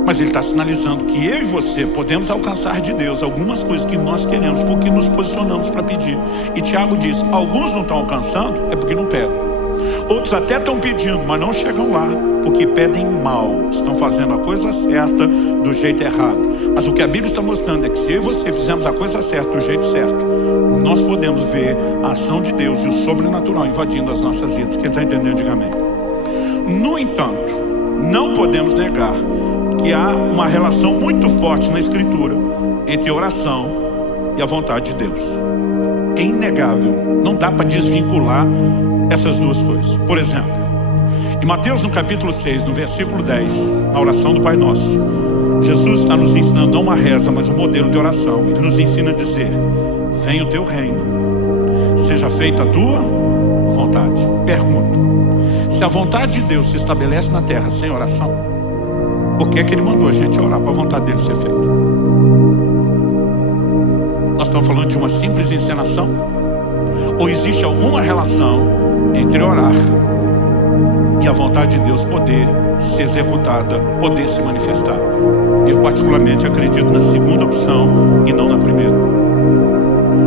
Mas Ele está sinalizando que eu e você podemos alcançar de Deus algumas coisas que nós queremos, porque nos posicionamos para pedir. E Tiago diz: alguns não estão alcançando, é porque não pedem. Outros até estão pedindo, mas não chegam lá, porque pedem mal. Estão fazendo a coisa certa do jeito errado. Mas o que a Bíblia está mostrando é que se eu e você fizermos a coisa certa do jeito certo, nós podemos ver a ação de Deus e o sobrenatural invadindo as nossas vidas. Quem está entendendo, diga amém. No entanto, não podemos negar que há uma relação muito forte na Escritura entre oração e a vontade de Deus. É inegável, não dá para desvincular essas duas coisas. Por exemplo, em Mateus no capítulo 6, no versículo 10, na oração do Pai Nosso, Jesus está nos ensinando não uma reza, mas um modelo de oração. Ele nos ensina a dizer: venha o teu reino, seja feita a tua vontade. Pergunta: se a vontade de Deus se estabelece na terra sem oração, por que é que Ele mandou a gente orar para a vontade dele ser feita? Nós estamos falando de uma simples encenação? Ou existe alguma relação entre orar e a vontade de Deus poder ser executada, poder se manifestar? Eu particularmente acredito na segunda opção e não na primeira.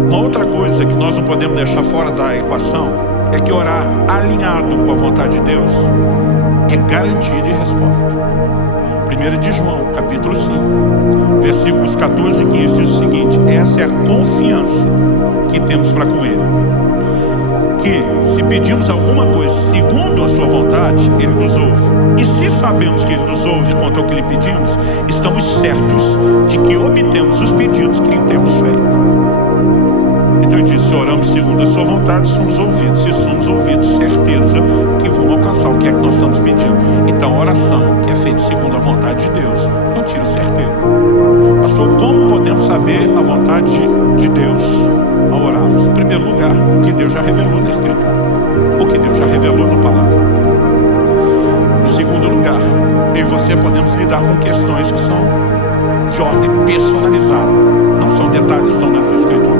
Uma outra coisa que nós não podemos deixar fora da equação é que orar alinhado com a vontade de Deus é garantia de resposta. 1 de João, capítulo 5, versículos 14 e 15 diz o seguinte: essa é a confiança que temos para com Ele, que se pedimos alguma coisa segundo a sua vontade, Ele nos ouve. E se sabemos que Ele nos ouve quanto ao que lhe pedimos, estamos certos de que obtemos os pedidos que lhe temos feito. Então Ele diz: se oramos segundo a sua vontade, somos ouvidos. Se somos ouvidos, certeza que vamos alcançar o que é que nós estamos pedindo. Então a oração que é feita segundo a vontade de Deus é um tiro certeiro. Pastor, como podemos saber a vontade de Deus ao orarmos? Em primeiro lugar, o que Deus já revelou na Escritura, o que Deus já revelou na palavra. Em segundo lugar, eu e você podemos lidar com questões que são de ordem personalizada, não são detalhes que estão nas Escrituras.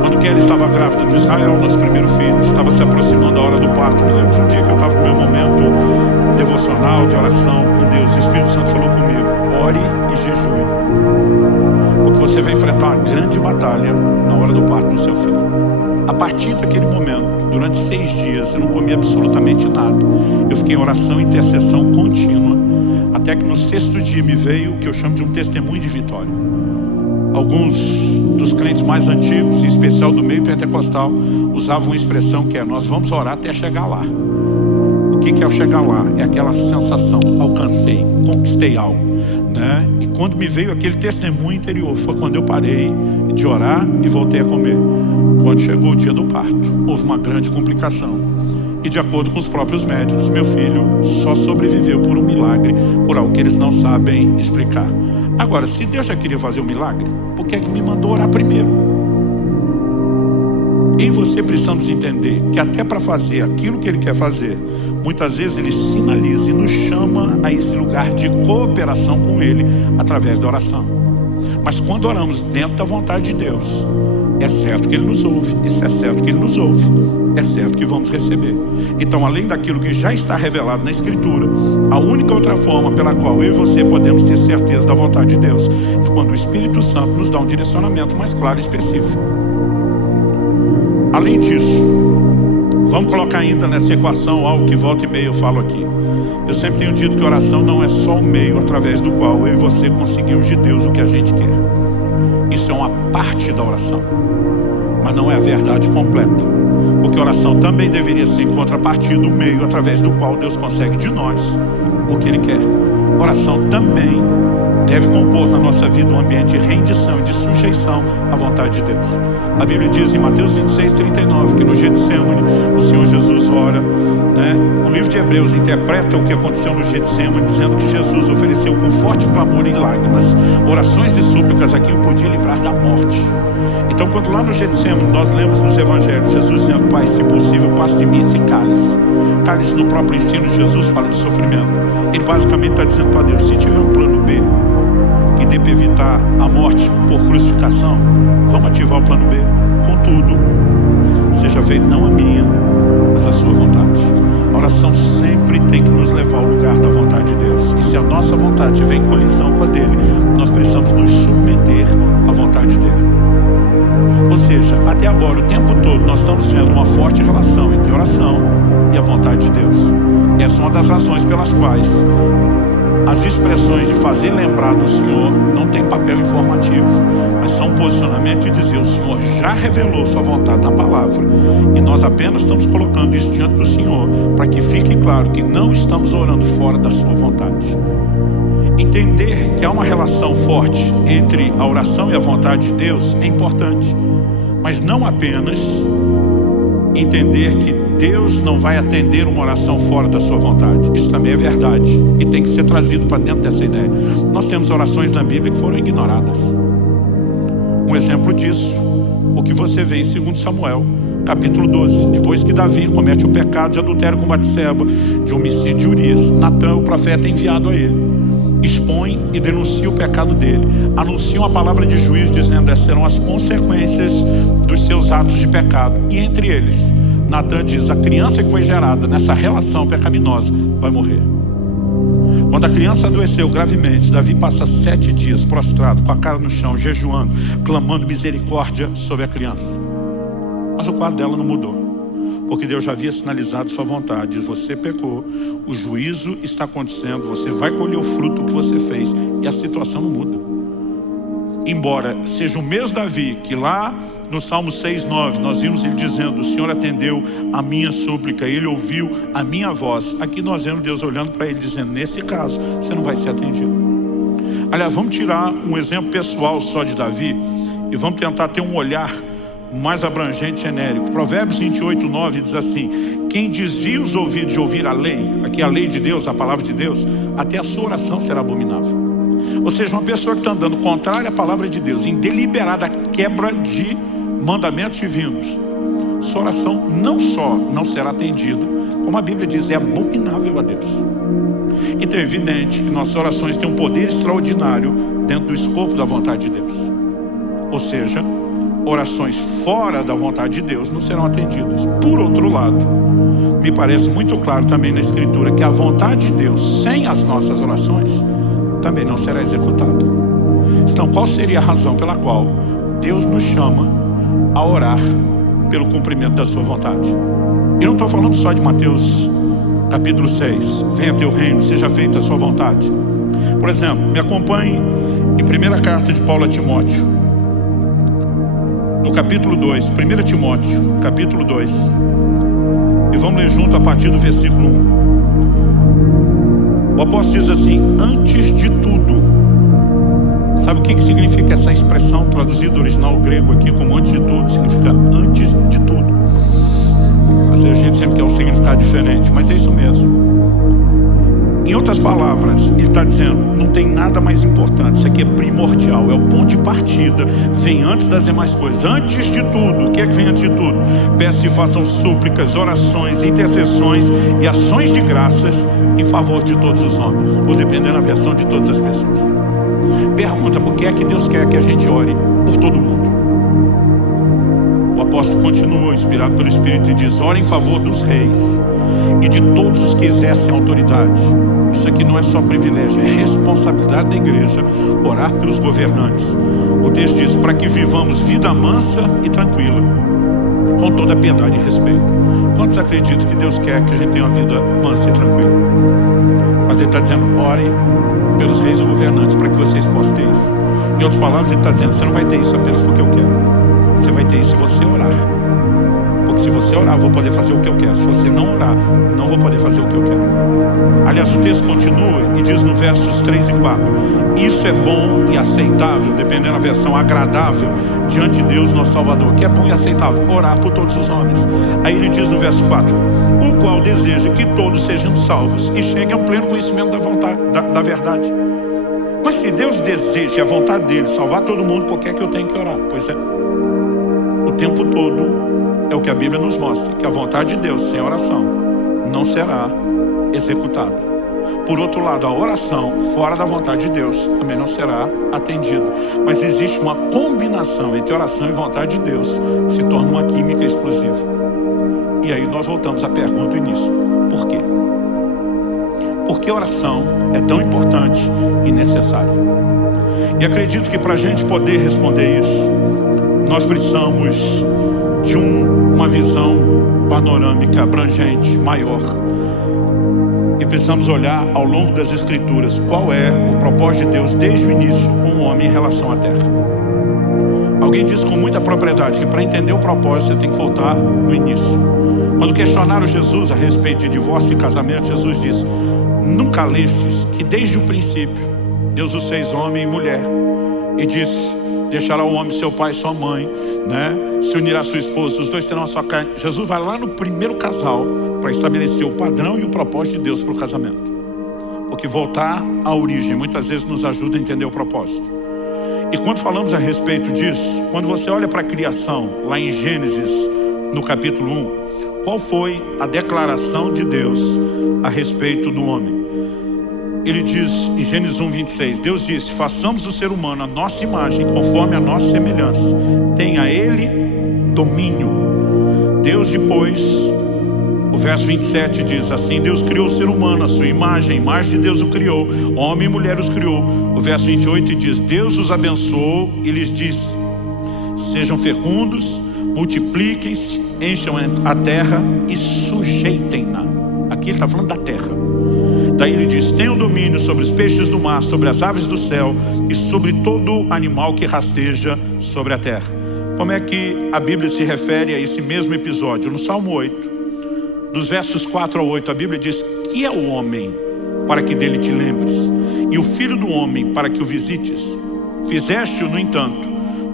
Quando Kelly estava grávida do Israel, nosso primeiro filho, estava se aproximando a hora do parto. Me lembro de um dia que eu estava no meu momento devocional, de oração com Deus. O Espírito Santo falou comigo: ore e jejue, porque você vai enfrentar uma grande batalha na hora do parto do seu filho. A partir daquele momento, durante 6 dias, eu não comi absolutamente nada. Eu fiquei em oração e intercessão contínua, até que no 6º dia me veio o que eu chamo de um testemunho de vitória. Alguns dos crentes mais antigos, em especial do meio pentecostal, usavam uma expressão que é: nós vamos orar até chegar lá. O que é o chegar lá? É aquela sensação: alcancei, conquistei algo, né? E quando me veio aquele testemunho interior, foi quando eu parei de orar e voltei a comer. Quando chegou o dia do parto, houve uma grande complicação. E de acordo com os próprios médicos, meu filho só sobreviveu por um milagre, por algo que eles não sabem explicar. Agora, se Deus já queria fazer um milagre, por que é que me mandou orar primeiro? Eu e você precisamos entender que até para fazer aquilo que Ele quer fazer, muitas vezes Ele sinaliza e nos chama a esse lugar de cooperação com Ele através da oração. Mas quando oramos dentro da vontade de Deus, é certo que Ele nos ouve. E se é certo que Ele nos ouve, é certo que vamos receber. Então, além daquilo que já está revelado na Escritura, a única outra forma pela qual eu e você podemos ter certeza da vontade de Deus é quando o Espírito Santo nos dá um direcionamento mais claro e específico. Além disso, vamos colocar ainda nessa equação algo que volta e meia eu falo aqui. Eu sempre tenho dito que oração não é só um meio através do qual eu e você conseguimos de Deus o que a gente quer. Isso é uma parte da oração, mas não é a verdade completa, porque a oração também deveria ser em contrapartida do meio através do qual Deus consegue de nós o que Ele quer. A oração também deve compor na nossa vida um ambiente de rendição e de sujeição à vontade de Deus. A Bíblia diz em Mateus 26, 39, que no Getsemane o Senhor Jesus ora, O livro de Hebreus interpreta o que aconteceu no Getsemane, dizendo que Jesus ofereceu com forte clamor e lágrimas, orações e súplicas a quem o podia livrar da morte. Então, quando lá no Getsemane nós lemos nos evangelhos Jesus dizendo: Pai, se possível, passe de mim esse cálice. Cálice, no próprio ensino de Jesus, fala de sofrimento. Ele basicamente está dizendo para Deus: se tiver um plano B que dê para evitar a morte por crucificação, vamos ativar o plano B. Contudo, seja feito não a minha, mas a sua vontade. A oração sempre tem que nos levar ao lugar da vontade de Deus. E se a nossa vontade vem em colisão com a dele, nós precisamos nos submeter à vontade dele. Ou seja, até agora, o tempo todo, nós estamos vendo uma forte relação entre oração e a vontade de Deus. Essa é uma das razões pelas quais as expressões de fazer lembrar do Senhor não tem papel informativo, mas são um posicionamento de dizer: o Senhor já revelou sua vontade na palavra, e nós apenas estamos colocando isso diante do Senhor, para que fique claro que não estamos orando fora da sua vontade. Entender que há uma relação forte entre a oração e a vontade de Deus é importante, mas não apenas entender que Deus não vai atender uma oração fora da sua vontade. Isso também é verdade e tem que ser trazido para dentro dessa ideia. Nós temos orações na Bíblia que foram ignoradas. Um exemplo disso, o que você vê em 2 Samuel, capítulo 12. Depois que Davi comete o pecado de adultério com Batseba, de homicídio de Urias, Natã, o profeta, é enviado a ele. Expõe e denuncia o pecado dele. Anuncia uma palavra de juízo dizendo: essas serão as consequências dos seus atos de pecado. E entre eles, Natã diz: a criança que foi gerada nessa relação pecaminosa vai morrer. Quando a criança adoeceu gravemente, Davi passa 7 dias prostrado, com a cara no chão, jejuando, clamando misericórdia sobre a criança. Mas o quadro dela não mudou, porque Deus já havia sinalizado sua vontade. Diz: você pecou, o juízo está acontecendo, você vai colher o fruto que você fez, e a situação não muda. Embora seja o mesmo Davi que lá no Salmo 6:9 nós vimos ele dizendo: o Senhor atendeu a minha súplica, ele ouviu a minha voz. Aqui nós vemos Deus olhando para ele dizendo: nesse caso você não vai ser atendido. Aliás, vamos tirar um exemplo pessoal só de Davi e vamos tentar ter um olhar mais abrangente, genérico. Provérbios 28:9 diz assim: quem desvia os ouvidos de ouvir a lei, aqui a lei de Deus, a palavra de Deus, até a sua oração será abominável. Ou seja, uma pessoa que está andando contrária à palavra de Deus, em deliberada quebra de mandamentos divinos, sua oração não só não será atendida, como a Bíblia diz, é abominável a Deus. Então é evidente que nossas orações têm um poder extraordinário dentro do escopo da vontade de Deus. Ou seja, orações fora da vontade de Deus não serão atendidas. Por outro lado, me parece muito claro também na Escritura que a vontade de Deus, sem as nossas orações, também não será executada. Então, qual seria a razão pela qual Deus nos chama a orar pelo cumprimento da sua vontade? E não estou falando só de Mateus capítulo 6, venha teu reino, seja feita a sua vontade. Por exemplo, me acompanhe em primeira carta de Paulo a Timóteo, no capítulo 2, 1 Timóteo, capítulo 2, e vamos ler junto a partir do versículo 1. O apóstolo diz assim: antes de tudo. Sabe o que significa essa expressão traduzida do original grego aqui como antes de tudo? Significa antes de tudo. Mas a gente sempre quer um significado diferente, mas é isso mesmo. Em outras palavras, ele está dizendo: não tem nada mais importante, isso aqui é primordial, é o ponto de partida, vem antes das demais coisas. Antes de tudo, o que é que vem antes de tudo? Peço e façam súplicas, orações, intercessões e ações de graças em favor de todos os homens, ou dependendo da versão, de todas as pessoas. Pergunta: por que é que Deus quer que a gente ore por todo mundo? O apóstolo continua, inspirado pelo Espírito, e diz: ore em favor dos reis e de todos os que exercem autoridade. Isso aqui não é só privilégio, é responsabilidade da igreja orar pelos governantes. O texto diz: para que vivamos vida mansa e tranquila, com toda piedade e respeito. Quantos acreditam que Deus quer que a gente tenha uma vida mansa e tranquila? Mas ele está dizendo: orem pelos reis e governantes para que vocês possam ter isso. Em outras palavras, ele está dizendo: você não vai ter isso apenas porque eu quero, você vai ter isso se você orar. Porque se você orar, eu vou poder fazer o que eu quero. Se você não orar, não vou poder fazer o que eu quero. Aliás, o texto continua e diz no versos 3 e 4: isso é bom e aceitável, dependendo da versão, agradável, diante de Deus nosso Salvador. Que é bom e aceitável orar por todos os homens. Aí ele diz no verso 4: o qual deseja que todos sejam salvos e cheguem ao pleno conhecimento da vontade, da verdade. Mas se Deus deseja a vontade dele salvar todo mundo, por que é que eu tenho que orar? Pois é, o tempo todo é o que a Bíblia nos mostra, que a vontade de Deus sem oração não será executada. Por outro lado, a oração fora da vontade de Deus também não será atendida. Mas existe uma combinação entre oração e vontade de Deus, que se torna uma química explosiva. E aí nós voltamos à pergunta do início: por quê? Por que a oração é tão importante e necessária? E acredito que para a gente poder responder isso, nós precisamos de uma visão panorâmica, abrangente, maior. E precisamos olhar ao longo das Escrituras qual é o propósito de Deus desde o início com o homem em relação à terra. Alguém diz com muita propriedade que para entender o propósito você tem que voltar no início. Quando questionaram Jesus a respeito de divórcio e casamento, Jesus disse: nunca lestes que desde o princípio Deus os fez homem e mulher, e disse: deixará o homem seu pai e sua mãe, né? Se unirá a sua esposa, os dois terão a sua carne. Jesus vai lá no primeiro casal para estabelecer o padrão e o propósito de Deus para o casamento. Porque voltar à origem muitas vezes nos ajuda a entender o propósito. E quando falamos a respeito disso, quando você olha para a criação, lá em Gênesis, no capítulo 1, qual foi a declaração de Deus a respeito do homem? Ele diz em Gênesis 1:26, Deus disse: façamos o ser humano a nossa imagem, conforme a nossa semelhança. Tenha ele domínio. Deus depois, o verso 27 diz assim: Deus criou o ser humano à sua imagem, a imagem de Deus o criou, homem e mulher os criou. O verso 28 diz: Deus os abençoou e lhes disse: sejam fecundos, multipliquem-se, encham a terra e sujeitem-na. Aqui ele está falando da terra. Daí ele diz: tenham domínio sobre os peixes do mar, sobre as aves do céu e sobre todo animal que rasteja sobre a terra. Como é que a Bíblia se refere a esse mesmo episódio? No Salmo 8, dos versos 4 a 8, a Bíblia diz: que é o homem para que dele te lembres, e o filho do homem para que o visites? Fizeste-o, no entanto,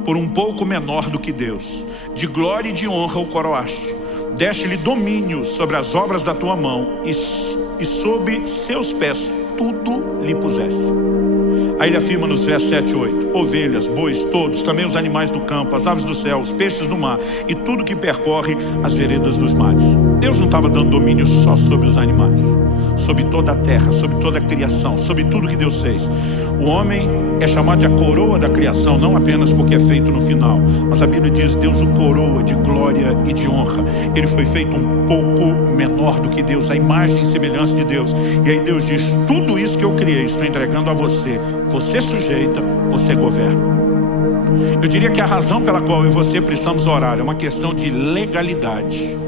por um pouco menor do que Deus. De glória e de honra o coroaste. Deste-lhe domínio sobre as obras da tua mão, e sob seus pés tudo lhe puseste. Aí ele afirma nos versos 7 e 8: ovelhas, bois, todos, também os animais do campo, as aves do céu, os peixes do mar e tudo que percorre as veredas dos mares. Deus não estava dando domínio só sobre os animais, sobre toda a terra, sobre toda a criação, sobre tudo que Deus fez. O homem é chamado de a coroa da criação, não apenas porque é feito no final, mas a Bíblia diz: Deus o coroa de glória e de honra. Ele foi feito um pouco menor do que Deus, a imagem e semelhança de Deus. E aí Deus diz: tudo isso que eu criei, estou entregando a você. Você sujeita, você governa. Eu diria que a razão pela qual eu e você precisamos orar é uma questão de legalidade.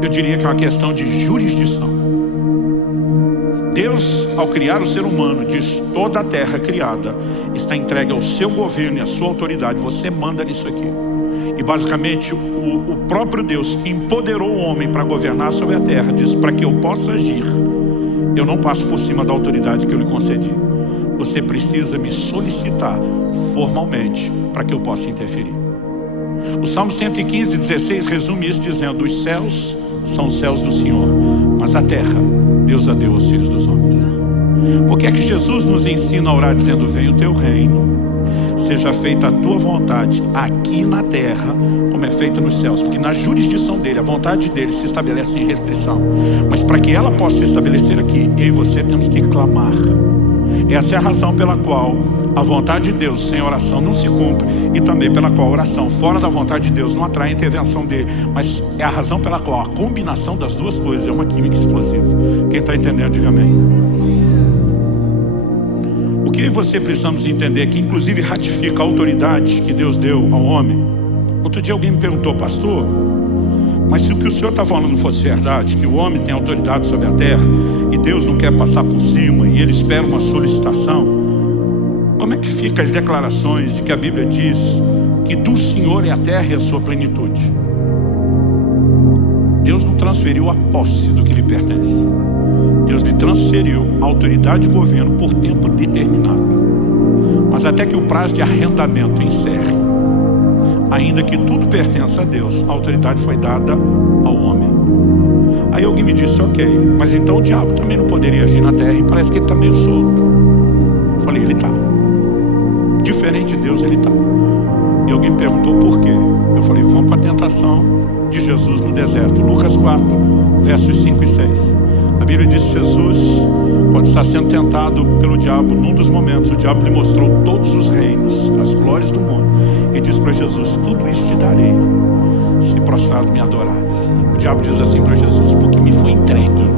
Eu diria que é uma questão de jurisdição. Deus, ao criar o ser humano, diz: toda a terra criada está entregue ao seu governo e à sua autoridade. Você manda nisso aqui. E basicamente o próprio Deus que empoderou o homem para governar sobre a terra diz: para que eu possa agir, eu não passo por cima da autoridade que eu lhe concedi. Você precisa me solicitar formalmente para que eu possa interferir. O Salmo 115:16 resume isso dizendo: os céus são os céus do Senhor, mas a terra Deus a deu aos filhos dos homens. Por que é que Jesus nos ensina a orar dizendo: venha o teu reino, seja feita a tua vontade aqui na terra como é feita nos céus? Porque na jurisdição dele, a vontade dele se estabelece sem restrição. Mas para que ela possa se estabelecer aqui, eu e você temos que clamar. Essa é a razão pela qual a vontade de Deus sem oração não se cumpre, e também pela qual a oração fora da vontade de Deus não atrai a intervenção dele. Mas é a razão pela qual a combinação das duas coisas é uma química explosiva. Quem está entendendo, diga amém. O que você precisamos entender, que inclusive ratifica a autoridade que Deus deu ao homem. Outro dia alguém me perguntou: pastor, mas se o que o senhor está falando fosse verdade, que o homem tem autoridade sobre a terra e Deus não quer passar por cima e ele espera uma solicitação, como é que fica as declarações de que a Bíblia diz que do Senhor é a terra e a sua plenitude? Deus não transferiu a posse do que lhe pertence. Deus lhe transferiu a autoridade de governo por tempo determinado. Mas até que o prazo de arrendamento encerre, ainda que tudo pertença a Deus, a autoridade foi dada ao homem. Aí alguém me disse, ok, mas então o diabo também não poderia agir na terra e parece que ele está meio solto. Eu falei, ele está. Diferente de Deus, ele está. E alguém me perguntou por quê. Eu falei, vamos para a tentação de Jesus no deserto. Lucas 4, versos 5 e 6. A Bíblia diz que Jesus, quando está sendo tentado pelo diabo, num dos momentos, o diabo lhe mostrou todos os reinos, as glórias do mundo. E diz para Jesus, tudo isso te darei, se prostrado me adorares. O diabo diz assim para Jesus, porque me foi entregue,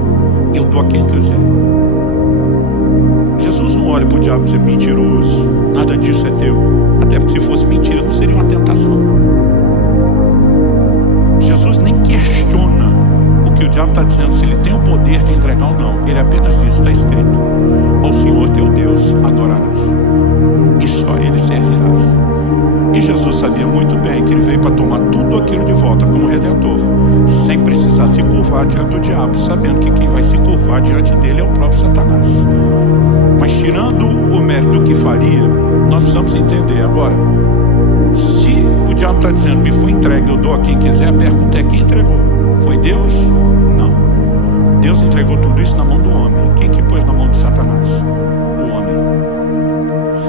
eu dou a quem quiser. Jesus não olha para o diabo e diz, mentiroso, nada disso é teu. Até porque se fosse mentira, não seria uma tentação. Jesus nem questiona o que o diabo está dizendo, se ele tem o poder de entregar ou não. Ele apenas diz, está escrito, ao Senhor teu Deus adorarás, e só ele servirás. E Jesus sabia muito bem que ele veio para tomar tudo aquilo de volta como Redentor, sem precisar se curvar diante do diabo, sabendo que quem vai se curvar diante dele é o próprio Satanás. Mas tirando o mérito que faria, nós precisamos entender agora, se o diabo está dizendo, me foi entregue, eu dou a quem quiser, a pergunta é, quem entregou? Foi Deus? Não. Deus entregou tudo isso na mão do homem. Quem que pôs na mão de Satanás? O homem.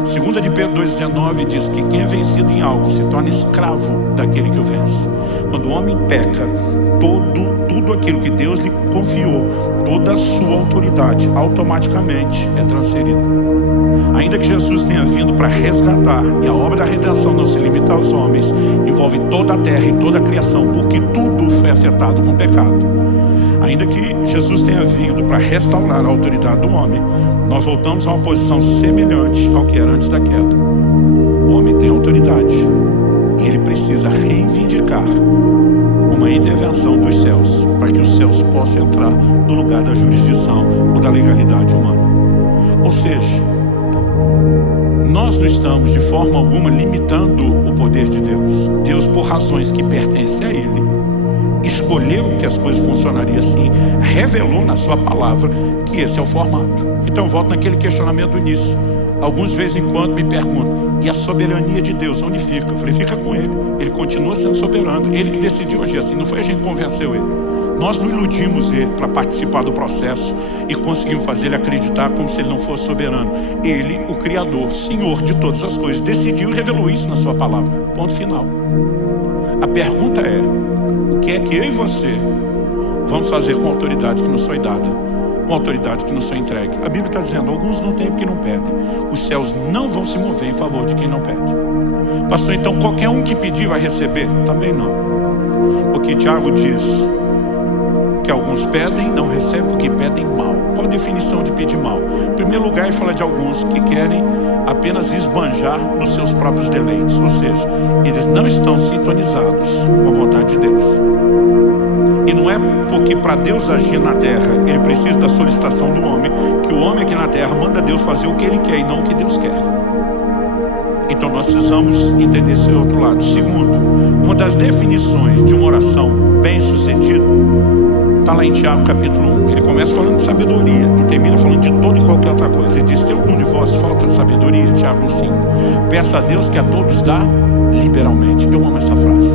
2 de Pedro 2,19 diz que quem é vencido em algo se torna escravo daquele que o vence. Quando o homem peca, tudo aquilo que Deus lhe confiou, toda a sua autoridade, automaticamente é transferida. Ainda que Jesus tenha vindo para resgatar, e a obra da redenção não se limita aos homens, envolve toda a terra e toda a criação, porque tudo foi afetado com o pecado. Ainda que Jesus tenha vindo para restaurar a autoridade do homem, nós voltamos a uma posição semelhante ao que era antes da queda. O homem tem autoridade, e ele precisa reivindicar uma intervenção dos céus, para que os céus possam entrar no lugar da jurisdição ou da legalidade humana. Ou seja, nós não estamos de forma alguma limitando o poder de Deus. Deus, por razões que pertencem a Ele, escolheu que as coisas funcionariam assim, revelou na sua palavra que esse é o formato. Então eu volto naquele questionamento do início. Alguns de vez em quando me perguntam, e a soberania de Deus, onde fica? Eu falei, fica com Ele. Ele continua sendo soberano. Ele que decidiu agir assim, não foi a gente que convenceu Ele. Nós não iludimos Ele para participar do processo e conseguimos fazer Ele acreditar como se Ele não fosse soberano. Ele, o Criador, Senhor de todas as coisas, decidiu e revelou isso na sua palavra. Ponto final. A pergunta é, o que é que eu e você vamos fazer com a autoridade que nos foi dada, com a autoridade que nos foi entregue? A Bíblia está dizendo, alguns não têm porque não pedem. Os céus não vão se mover em favor de quem não pede. Pastor, então qualquer um que pedir vai receber? Também não. Porque Tiago diz que alguns pedem, não recebem porque pedem mal. Qual a definição de pedir mal? Em primeiro lugar, ele fala de alguns que querem apenas esbanjar nos seus próprios deleites. Ou seja, eles não estão sintonizados com a vontade de Deus. E não é porque para Deus agir na terra, ele precisa da solicitação do homem, que o homem aqui na terra manda Deus fazer o que ele quer e não o que Deus quer. Então nós precisamos entender esse outro lado. Segundo, uma das definições de uma oração bem-sucedida está lá em Tiago capítulo 1. Ele começa falando de sabedoria e termina falando de toda e qualquer outra coisa. Ele diz, tem algum de vós falta de sabedoria? Tiago 1,5. Peça a Deus que a todos dá liberalmente. Eu amo essa frase.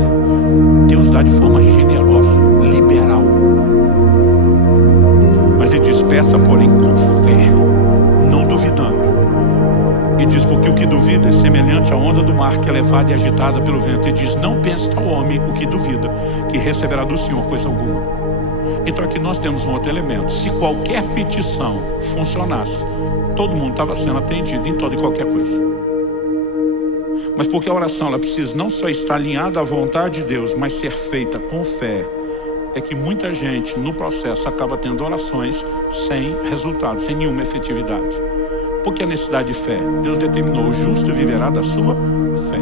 Deus dá de forma generosa, liberal. Mas ele diz, peça porém com fé, não duvidando. E diz, porque o que duvida é semelhante à onda do mar que é levada e agitada pelo vento. E diz, não pense tal homem o que duvida, que receberá do Senhor coisa alguma. Então aqui nós temos um outro elemento. Se qualquer petição funcionasse, todo mundo estava sendo atendido em toda e qualquer coisa. Mas porque a oração ela precisa não só estar alinhada à vontade de Deus, mas ser feita com fé, é que muita gente no processo acaba tendo orações sem resultado, sem nenhuma efetividade. Porque a necessidade de fé, Deus determinou, o justo viverá da sua fé.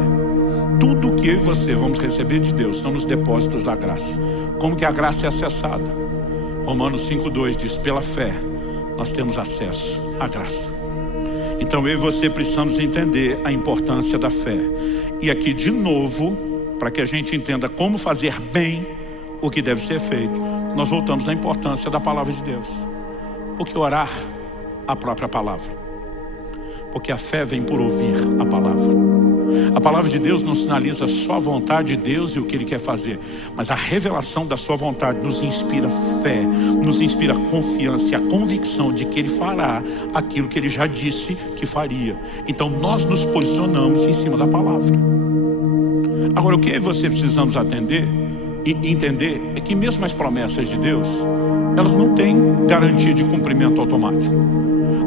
Tudo que eu e você vamos receber de Deus estão nos depósitos da graça. Como que a graça é acessada? Romanos 5,2 diz, pela fé nós temos acesso à graça. Então eu e você precisamos entender a importância da fé. E aqui de novo, para que a gente entenda como fazer bem o que deve ser feito, nós voltamos na importância da palavra de Deus. Porque orar a própria palavra. Porque a fé vem por ouvir a palavra. A palavra de Deus não sinaliza só a vontade de Deus e o que Ele quer fazer, mas a revelação da sua vontade nos inspira fé, nos inspira a confiança e a convicção de que Ele fará aquilo que Ele já disse que faria. Então nós nos posicionamos em cima da palavra. Agora, o que você precisamos atender e entender é que mesmo as promessas de Deus, elas não têm garantia de cumprimento automático.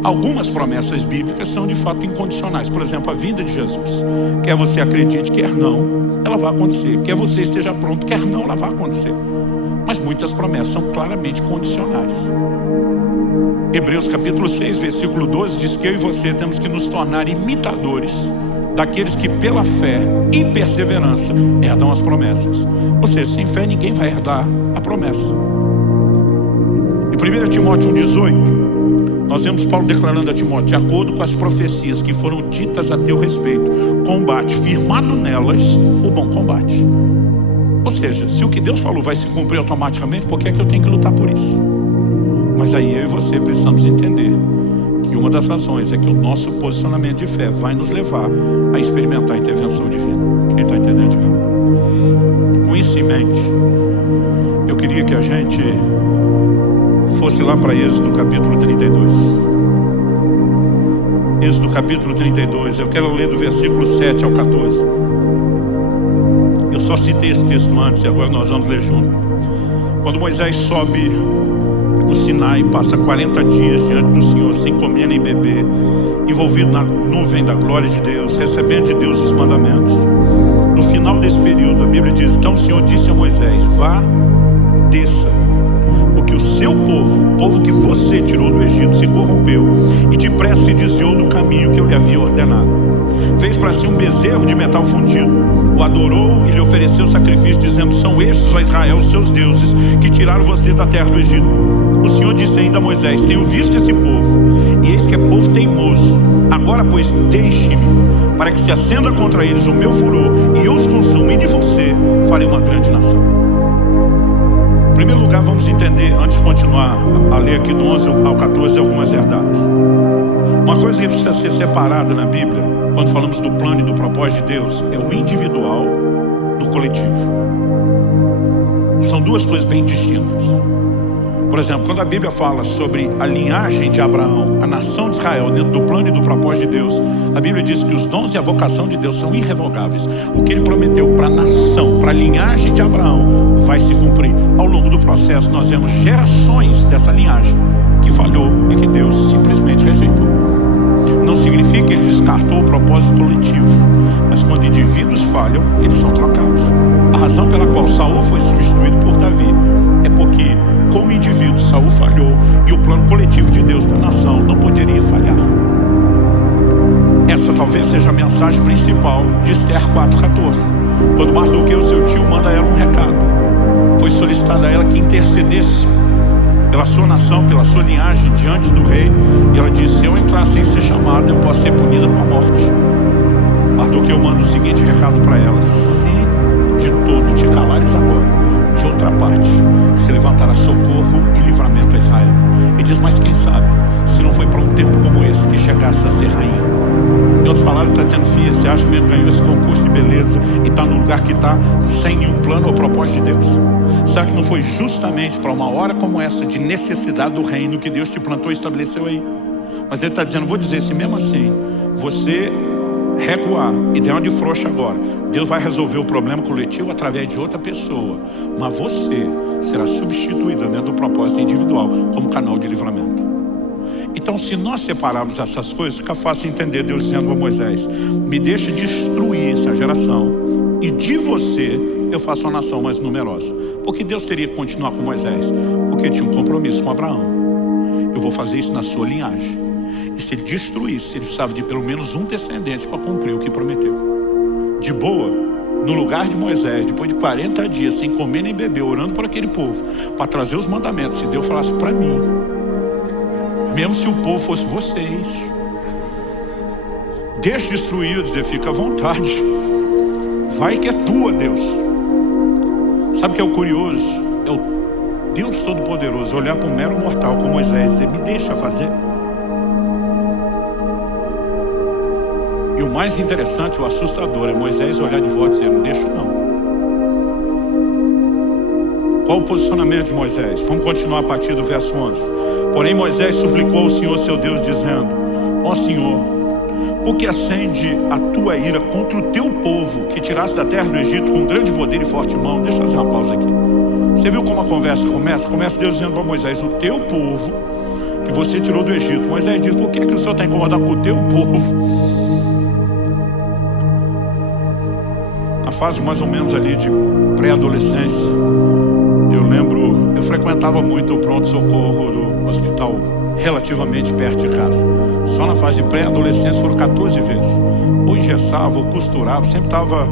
Algumas promessas bíblicas são de fato incondicionais. Por exemplo, a vinda de Jesus. Quer você acredite, quer não, ela vai acontecer. Quer você esteja pronto, quer não, ela vai acontecer. Mas muitas promessas são claramente condicionais. Hebreus capítulo 6, versículo 12 diz que eu e você temos que nos tornar imitadores daqueles que pela fé e perseverança herdam as promessas. Ou seja, sem fé ninguém vai herdar a promessa. Em 1 Timóteo 1,18 nós vemos Paulo declarando a Timóteo: de acordo com as profecias que foram ditas a teu respeito, combate firmado nelas o bom combate. Ou seja, se o que Deus falou vai se cumprir automaticamente, por que é que eu tenho que lutar por isso? Mas aí eu e você precisamos entender que uma das razões é que o nosso posicionamento de fé vai nos levar a experimentar a intervenção divina. Quem está entendendo, cara? Com isso em mente, eu queria que a gente fosse lá para Êxodo capítulo 32. Êxodo capítulo 32, eu quero ler do versículo 7 ao 14. Eu só citei esse texto antes e agora nós vamos ler junto. Quando Moisés sobe o Sinai, passa 40 dias diante do Senhor, sem comer nem beber, envolvido na nuvem da glória de Deus, recebendo de Deus os mandamentos. No final desse período, a Bíblia diz: então o Senhor disse a Moisés: vá, desça, porque o seu povo, o povo que você tirou do Egito, se corrompeu e depressa se desviou do caminho que eu lhe havia ordenado. Fez para si um bezerro de metal fundido, o adorou e lhe ofereceu sacrifício, dizendo: são estes, ó Israel, os seus deuses, que tiraram você da terra do Egito. O Senhor disse ainda a Moisés: tenho visto esse povo, e eis que é povo teimoso. Agora, pois, deixe-me, para que se acenda contra eles o meu furor, e eu os consuma, e de você farei uma grande nação. Em primeiro lugar, vamos entender, antes de continuar a ler aqui do 11 ao 14, algumas verdades. Uma coisa que precisa ser separada na Bíblia, quando falamos do plano e do propósito de Deus, é o individual do coletivo. São duas coisas bem distintas. Por exemplo, quando a Bíblia fala sobre a linhagem de Abraão, a nação de Israel, dentro do plano e do propósito de Deus, a Bíblia diz que os dons e a vocação de Deus são irrevogáveis. O que Ele prometeu para a nação, para a linhagem de Abraão, vai se cumprir. Ao longo do processo, nós vemos gerações dessa linhagem que falhou e que Deus simplesmente rejeitou. Não significa que Ele descartou o propósito coletivo, mas quando indivíduos falham, eles são trocados. A razão pela qual Saul foi substituído por Davi é porque, como indivíduo, Saul falhou e o plano coletivo de Deus para a nação não poderia falhar. Essa talvez seja a mensagem principal de Esther 4,14. Quando Mardoqueu, seu tio, manda a ela um recado, foi solicitado a ela que intercedesse pela sua nação, pela sua linhagem diante do rei, e ela disse: se eu entrar sem ser chamada, eu posso ser punida com a morte. Mardoqueu manda o seguinte recado para ela: se de todo te calares agora, de outra parte se levantará socorro e livramento a Israel. E diz: mas quem sabe, se não foi para um tempo como esse que chegasse a ser rainha. Em outras palavras, está dizendo: filha, você acha mesmo que ganhou esse concurso de beleza e está no lugar que está, sem nenhum plano ou propósito de Deus? Será que não foi justamente para uma hora como essa de necessidade do reino que Deus te plantou e estabeleceu aí? Mas Ele está dizendo: vou dizer, se mesmo assim você recuar e der uma de frouxa agora, Deus vai resolver o problema coletivo através de outra pessoa, mas você será substituída dentro do propósito individual como canal de livramento. Então, se nós separarmos essas coisas, fica fácil entender Deus dizendo a Moisés: me deixe destruir essa geração e de você eu faço uma nação mais numerosa. Porque Deus teria que continuar com Moisés? Porque tinha um compromisso com Abraão. Eu vou fazer isso na sua linhagem. E se ele destruísse, ele precisava de pelo menos um descendente para cumprir o que prometeu. De boa, no lugar de Moisés, depois de 40 dias sem comer nem beber, orando por aquele povo, para trazer os mandamentos, se Deus falasse para mim, mesmo se o povo fosse vocês, deixa destruir, eu dizer: fica à vontade, vai que é tua, Deus. Sabe o que é o curioso? É o Deus Todo-Poderoso olhar para um mero mortal como Moisés e dizer: me deixa fazer. E o mais interessante, o assustador, é Moisés olhar de volta e dizer: não deixo não. Qual o posicionamento de Moisés? Vamos continuar a partir do verso 11. Porém Moisés suplicou ao Senhor seu Deus, dizendo: ó Senhor, por que acende a tua ira contra o teu povo, que tiraste da terra do Egito com grande poder e forte mão? Deixa eu fazer uma pausa aqui. Você viu como a conversa começa? Começa Deus dizendo para Moisés: o teu povo que você tirou do Egito. Moisés diz: por que o Senhor está incomodado com o teu povo? Na fase mais ou menos ali de pré-adolescência, eu lembro, eu frequentava muito o pronto-socorro do hospital relativamente perto de casa. Só na fase de pré-adolescência foram 14 vezes. Ou engessava, ou costurava, sempre estava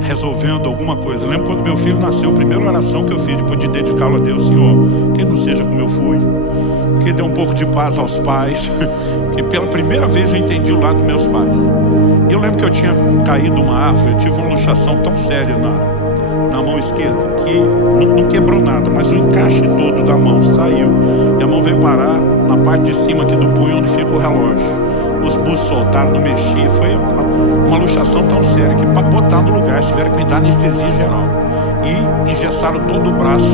resolvendo alguma coisa. Eu lembro quando meu filho nasceu, a primeira oração que eu fiz depois de dedicá-lo a Deus: Senhor, que ele não seja como eu fui, que dê um pouco de paz aos pais, que pela primeira vez eu entendi o lado dos meus pais. E eu lembro que eu tinha caído numa árvore, eu tive uma luxação tão séria na mão esquerda, que não quebrou nada, mas o encaixe todo da mão saiu, e a mão veio parar na parte de cima aqui do punho, onde fica o relógio. Os músculos soltaram, não mexia. Foi uma luxação tão séria que, para botar no lugar, tiveram que me dar anestesia geral e engessaram todo o braço,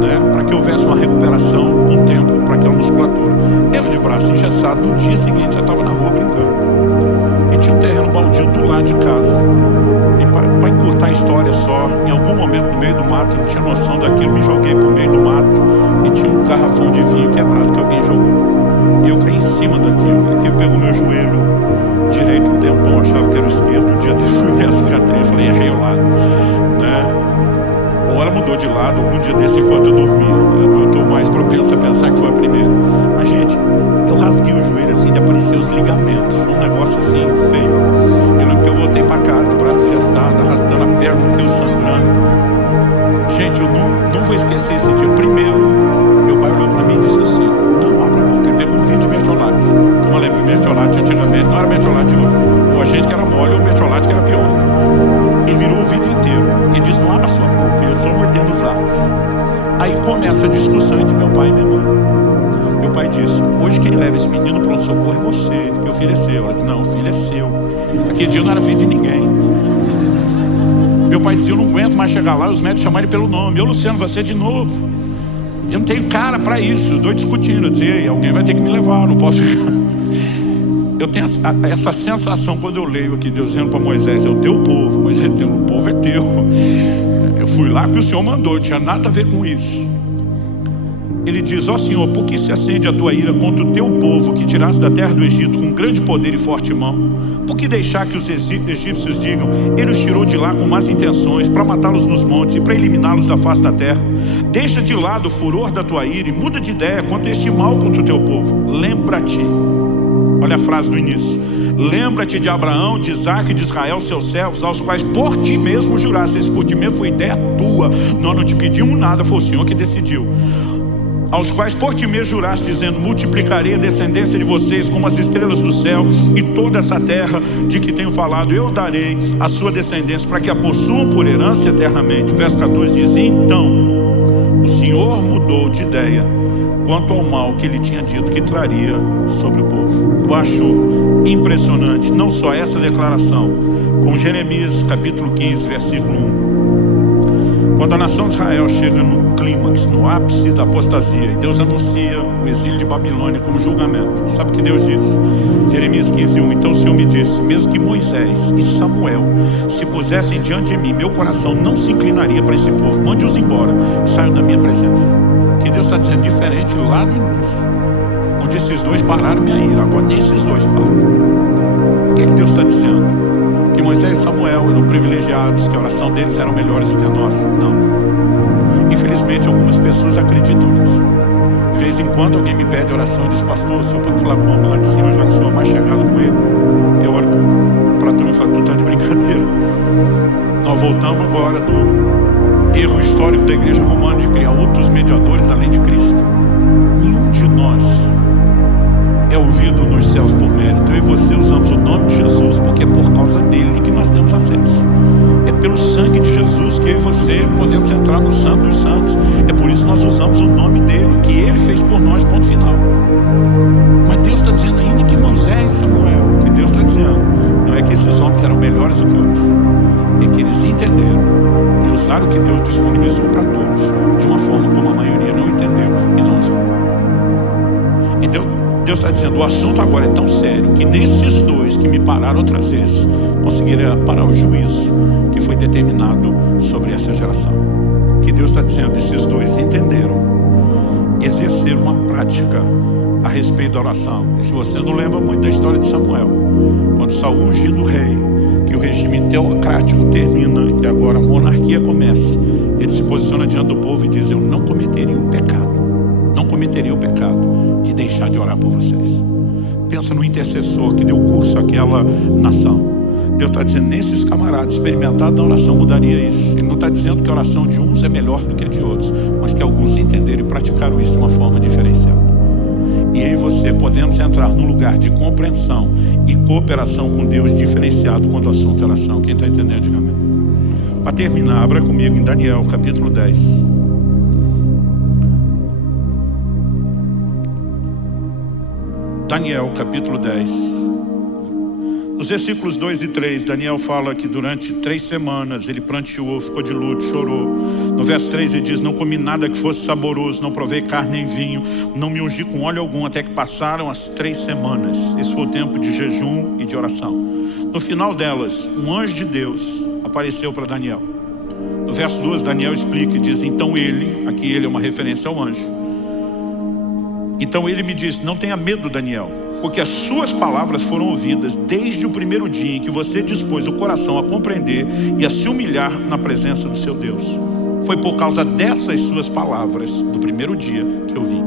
né, para que houvesse uma recuperação, um tempo para aquela musculatura. Eu de braço engessado, no dia seguinte já estava na rua brincando, e tinha um terreno baldio do lado de casa. E para encurtar a história só, em algum momento no meio do mato, eu não tinha noção daquilo, me joguei para o meio do mato e tinha um garrafão de vinho quebrado que alguém jogou. E eu caí em cima daquilo. Aquilo pegou meu joelho direito um tempão, achava que era o esquerdo. Um dia fui ver a cicatriz, falei: errei o lado, né? Ou ela mudou de lado algum dia desse enquanto eu dormia. Eu estou mais propenso a pensar que foi a primeira. Mas, gente, eu rasguei o joelho assim, de aparecer os ligamentos. Foi um negócio assim, feio. Eu lembro que eu voltei para casa, de braço gestado, arrastando a perna, aquilo sangrando. Gente, eu não vou esquecer esse dia. Primeiro, meu pai olhou para mim e disse assim: não abra a boca. Ele pegou um vidro de mertiolate. Então eu lembro que mertiolate antigamente não era mertiolate hoje. Ou a gente que era mole, ou mertiolate que era pior. Ele virou o vidro inteiro e disse: não abra a sua boca. Eu só mordendo os lábios. Aí começa a discussão entre meu pai e minha mãe. Meu pai disse: hoje quem leva esse menino para o socorro é você, que o filho é seu. Ela disse: não, o filho é seu. Aquele dia eu não era filho de ninguém. Meu pai dizia: eu não aguento mais chegar lá e os médicos chamarem ele pelo nome. Luciano, você de novo. Eu não tenho cara para isso. Os dois discutindo. Eu dizia: alguém vai ter que me levar, não posso ficar. Eu tenho essa sensação quando eu leio aqui Deus dizendo para Moisés: é o teu povo. Moisés dizendo: o povo é teu. Eu fui lá porque o Senhor mandou, não tinha nada a ver com isso. Ele diz: ó Senhor, por que se acende a tua ira contra o teu povo, que tiraste da terra do Egito com grande poder e forte mão? Por que deixar que os egípcios digam: ele os tirou de lá com más intenções, para matá-los nos montes e para eliminá-los da face da terra? Deixa de lado o furor da tua ira e muda de ideia quanto a este mal contra o teu povo. Lembra-te, olha a frase do início: lembra-te de Abraão, de Isaac e de Israel, seus servos, aos quais por ti mesmo juraste. Esse por ti mesmo foi ideia tua, nós não te pedimos nada, foi o Senhor que decidiu. Aos quais por ti mesmo juraste, dizendo: multiplicarei a descendência de vocês como as estrelas do céu, e toda essa terra de que tenho falado eu darei a sua descendência, para que a possuam por herança eternamente. Verso 14 diz: então o Senhor mudou de ideia quanto ao mal que ele tinha dito que traria sobre o povo. Eu acho impressionante não só essa declaração, como Jeremias capítulo 15 versículo 1. Quando a nação de Israel chega no clímax, no ápice da apostasia, e Deus anuncia o exílio de Babilônia como julgamento, sabe o que Deus diz? Jeremias 15:1. Então o Senhor me disse: mesmo que Moisés e Samuel se pusessem diante de mim, meu coração não se inclinaria para esse povo. Mande-os embora e saiam da minha presença. Que Deus está dizendo diferente lá no início, onde esses dois pararam minha ira. Agora nem esses dois pararam. O que é que Deus está dizendo? Que Moisés e Samuel eram privilegiados, que a oração deles eram melhores do que a nossa? Não. Infelizmente algumas pessoas acreditam nisso. De vez em quando alguém me pede oração e diz: pastor, o senhor pode falar com o homem lá de cima, já que o senhor é mais chegado com ele? Eu olho para a turma e falo: tu está de brincadeira. Nós voltamos agora do erro histórico da igreja romana de criar outros mediadores além de Cristo. Nenhum de nós é ouvido nos céus por mérito. Eu e você usamos o nome de Jesus porque é por causa dele que nós temos acesso. É pelo sangue de Jesus que eu e você podemos entrar no Santo dos Santos. É por isso que nós usamos o nome dele, o que ele fez por nós, ponto final. Mas Deus está dizendo ainda que Moisés e Samuel, o que Deus está dizendo não é que esses homens eram melhores do que outros, é que eles entenderam e usaram o que Deus disponibilizou para todos de uma forma Deus está dizendo, o assunto agora é tão sério que nesses dois que me pararam outras vezes, conseguirá parar o juízo que foi determinado sobre essa geração. Que Deus está dizendo, esses dois entenderam, exerceram uma prática a respeito da oração. E se você não lembra muito da história de Samuel, quando Saul ungido o rei, que o regime teocrático termina e agora a monarquia começa, ele se posiciona diante do povo e diz, eu não cometeria o pecado de deixar de orar por vocês. Pensa no intercessor que deu curso àquela nação. Deus está dizendo, nesses camaradas experimentados na oração mudaria isso. Ele não está dizendo que a oração de uns é melhor do que a de outros, mas que alguns entenderam e praticaram isso de uma forma diferenciada. E aí você podemos entrar num lugar de compreensão e cooperação com Deus diferenciado quando o assunto é oração. Quem está entendendo, diga amém. Para terminar, abra comigo em Daniel, capítulo 10. Daniel, capítulo 10. Nos versículos 2 e 3, Daniel fala que durante 3 semanas ele pranteou, ficou de luto, chorou. No verso 3 ele diz, não comi nada que fosse saboroso, não provei carne nem vinho, não me ungi com óleo algum, até que passaram as 3 semanas. Esse foi o tempo de jejum e de oração. No final delas, um anjo de Deus apareceu para Daniel. No verso 2, Daniel explica e diz, então ele, aqui ele é uma referência ao anjo. Então ele me disse, não tenha medo, Daniel, porque as suas palavras foram ouvidas desde o primeiro dia em que você dispôs o coração a compreender e a se humilhar na presença do seu Deus. Foi por causa dessas suas palavras, do primeiro dia, que eu vim.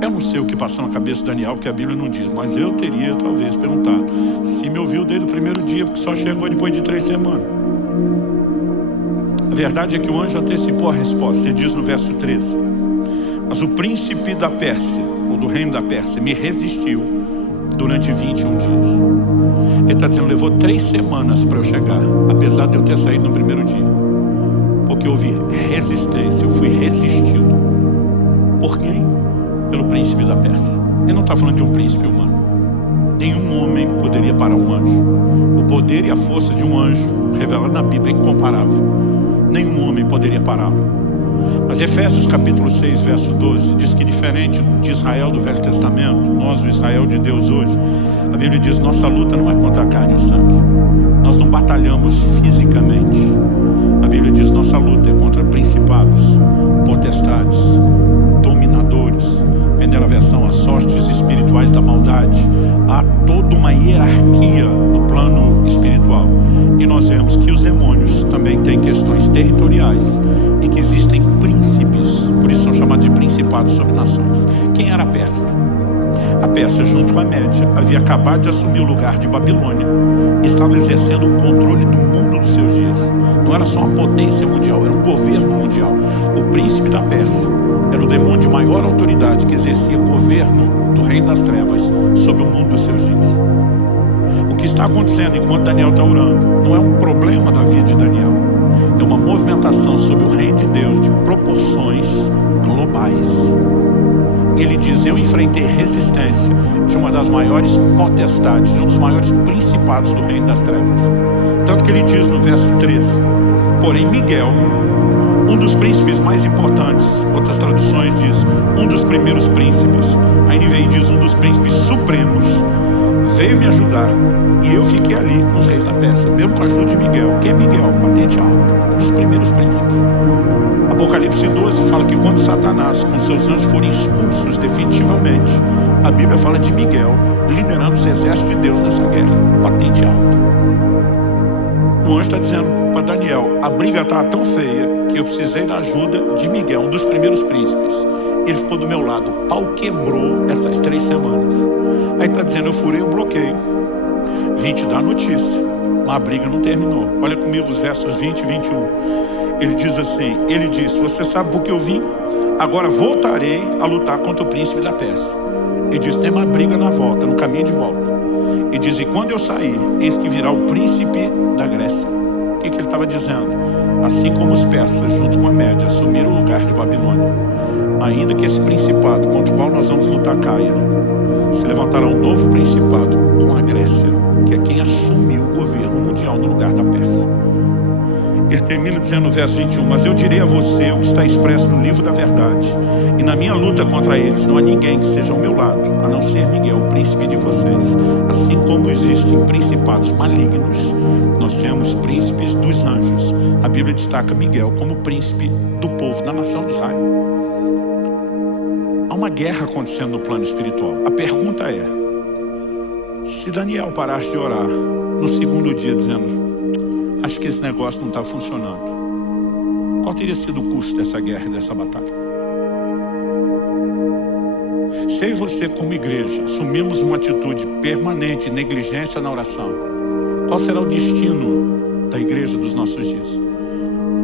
Eu não sei o que passou na cabeça de Daniel, porque a Bíblia não diz, mas eu teria talvez perguntado, se me ouviu desde o primeiro dia, porque só chegou depois de 3 semanas. A verdade é que o anjo antecipou a resposta. Ele diz no verso 13, mas o príncipe da Pérsia, ou do reino da Pérsia, me resistiu durante 21 dias. Ele está dizendo, levou 3 semanas para eu chegar, apesar de eu ter saído no primeiro dia. Porque houve resistência, eu fui resistido. Por quem? Pelo príncipe da Pérsia. Ele não está falando de um príncipe humano. Nenhum homem poderia parar um anjo. O poder e a força de um anjo, revelado na Bíblia, é incomparável. Nenhum homem poderia pará-lo. Mas Efésios capítulo 6, verso 12, diz que diferente de Israel do Velho Testamento, nós, o Israel de Deus hoje, a Bíblia diz, nossa luta não é contra a carne e o sangue. Nós não batalhamos fisicamente. A Bíblia diz, nossa luta é contra principados, potestades, dominadores, pendendo a versão às hostes espirituais da maldade. Há toda uma hierarquia no plano espiritual. E nós vemos que os demônios também têm questões territoriais e que existem príncipes, por isso são chamados de principados sobre nações. Quem era a Pérsia? A Pérsia, junto com a Média, havia acabado de assumir o lugar de Babilônia e estava exercendo o controle do mundo dos seus dias. Não era só uma potência mundial, era um governo mundial. O príncipe da Pérsia era o demônio de maior autoridade que exercia governo do reino das trevas sobre o mundo dos seus dias. O que está acontecendo enquanto Daniel está orando não é um problema da vida de Daniel, é uma movimentação sobre o reino de Deus de proporções globais. Ele diz, eu enfrentei resistência de uma das maiores potestades, de um dos maiores principados do reino das trevas. Tanto que ele diz no verso 13, porém Miguel, um dos príncipes mais importantes, outras traduções diz, um dos primeiros príncipes, a NVI diz um dos príncipes supremos, veio me ajudar e eu fiquei ali com os reis da Pérsia, mesmo com a ajuda de Miguel. Quem é Miguel? Patente alta, um dos primeiros príncipes. Apocalipse 12 fala que quando Satanás com seus anjos forem expulsos definitivamente, a Bíblia fala de Miguel liderando os exércitos de Deus nessa guerra, patente alta. O anjo está dizendo para Daniel, a briga está tão feia que eu precisei da ajuda de Miguel, um dos primeiros príncipes. Ele ficou do meu lado, o pau quebrou essas 3 semanas. Aí está dizendo, eu furei o bloqueio, vim te dar notícia, mas a briga não terminou. Olha comigo os versos 20 e 21. Ele diz assim, ele diz, você sabe por que eu vim? Agora voltarei a lutar contra o príncipe da Pérsia. Ele diz, tem uma briga na volta, no caminho de volta. Ele diz, e quando eu sair, eis que virá o príncipe da Grécia. O que ele estava dizendo? Assim como os persas, junto com a Média, assumiram o lugar de Babilônia, ainda que esse principado contra o qual nós vamos lutar caia, se levantará um novo principado com a Grécia, que é quem assumiu o governo mundial no lugar da Pérsia. Ele termina dizendo no verso 21, mas eu direi a você o que está expresso no livro da verdade. E na minha luta contra eles, não há ninguém que seja ao meu lado, a não ser Miguel, o príncipe de vocês. Assim como existem principados malignos, nós temos príncipes dos anjos. A Bíblia destaca Miguel como príncipe do povo, da nação de Israel. Há uma guerra acontecendo no plano espiritual. A pergunta é, se Daniel parasse de orar no segundo dia dizendo, acho que esse negócio não está funcionando, qual teria sido o custo dessa guerra e dessa batalha? Se eu e você como igreja assumimos uma atitude permanente de negligência na oração, qual será o destino da igreja dos nossos dias?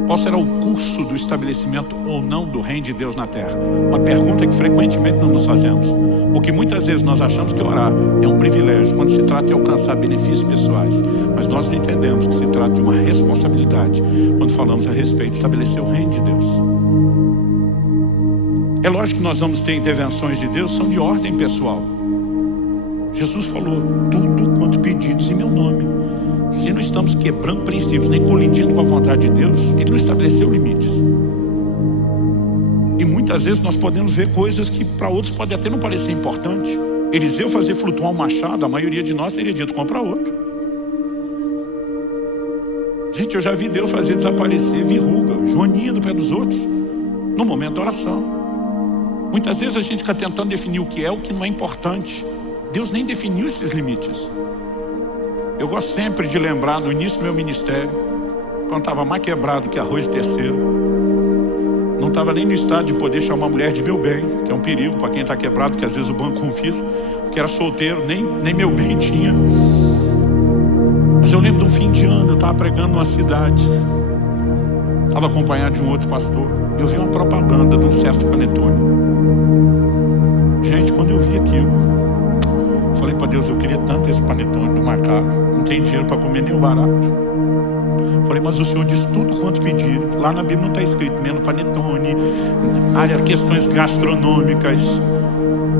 Qual será o curso do estabelecimento ou não do reino de Deus na terra? Uma pergunta que frequentemente não nos fazemos. Porque muitas vezes nós achamos que orar é um privilégio quando se trata de alcançar benefícios pessoais. Mas nós não entendemos que se trata de uma responsabilidade quando falamos a respeito de estabelecer o reino de Deus. É lógico que nós vamos ter intervenções de Deus, são de ordem pessoal. Jesus falou, tudo quanto pedidos em meu nome. Se não estamos quebrando princípios, nem colidindo com a vontade de Deus, Ele não estabeleceu limites. E muitas vezes nós podemos ver coisas que para outros pode até não parecer importante. Eliseu fazer flutuar um machado, a maioria de nós teria dito, compra outro. Gente, eu já vi Deus fazer desaparecer verruga, joaninha do pé dos outros, no momento da oração. Muitas vezes a gente fica tentando definir o que é, o que não é importante. Deus nem definiu esses limites. Eu gosto sempre de lembrar no início do meu ministério, quando estava mais quebrado que arroz de terceiro, não estava nem no estado de poder chamar a mulher de meu bem, que é um perigo para quem está quebrado, que às vezes o banco confisca, porque era solteiro, nem meu bem tinha. Mas eu lembro de um fim de ano, eu estava pregando numa cidade, estava acompanhado de um outro pastor, eu vi uma propaganda de um certo panetone. Gente, quando eu vi aquilo, falei para Deus, eu queria tanto esse panetone do macaco, não tem dinheiro para comer nem o barato. Falei, mas o Senhor diz tudo quanto pedir. Lá na Bíblia não está escrito menos panetone, área, questões gastronômicas.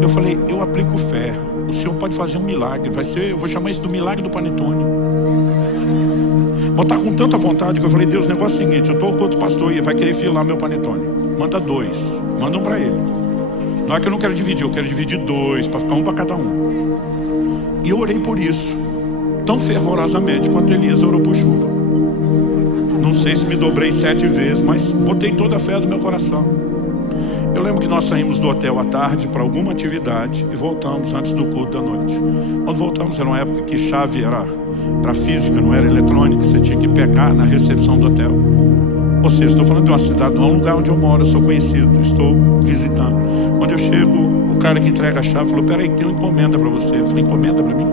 Eu falei, eu aplico fé, o Senhor pode fazer um milagre, eu vou chamar isso do milagre do panetone. Vou estar com tanta vontade que eu falei, Deus, o negócio é o seguinte, eu estou com outro pastor e vai querer filar meu panetone. Manda 2, manda um para ele. Não é que eu não quero dividir, eu quero dividir 2, para ficar um para cada um. E eu orei por isso, tão fervorosamente quanto Elias orou por chuva. Não sei se me dobrei 7 vezes, mas botei toda a fé do meu coração. Eu lembro que nós saímos do hotel à tarde para alguma atividade e voltamos antes do culto da noite. Quando voltamos, era uma época que chave era física, não era eletrônica, você tinha que pegar na recepção do hotel. Ou seja, estou falando de uma cidade, não é um lugar onde eu moro, eu sou conhecido, estou visitando. Quando eu chego, o cara que entrega a chave falou, peraí, tem uma encomenda para você. Eu falei, encomenda para mim?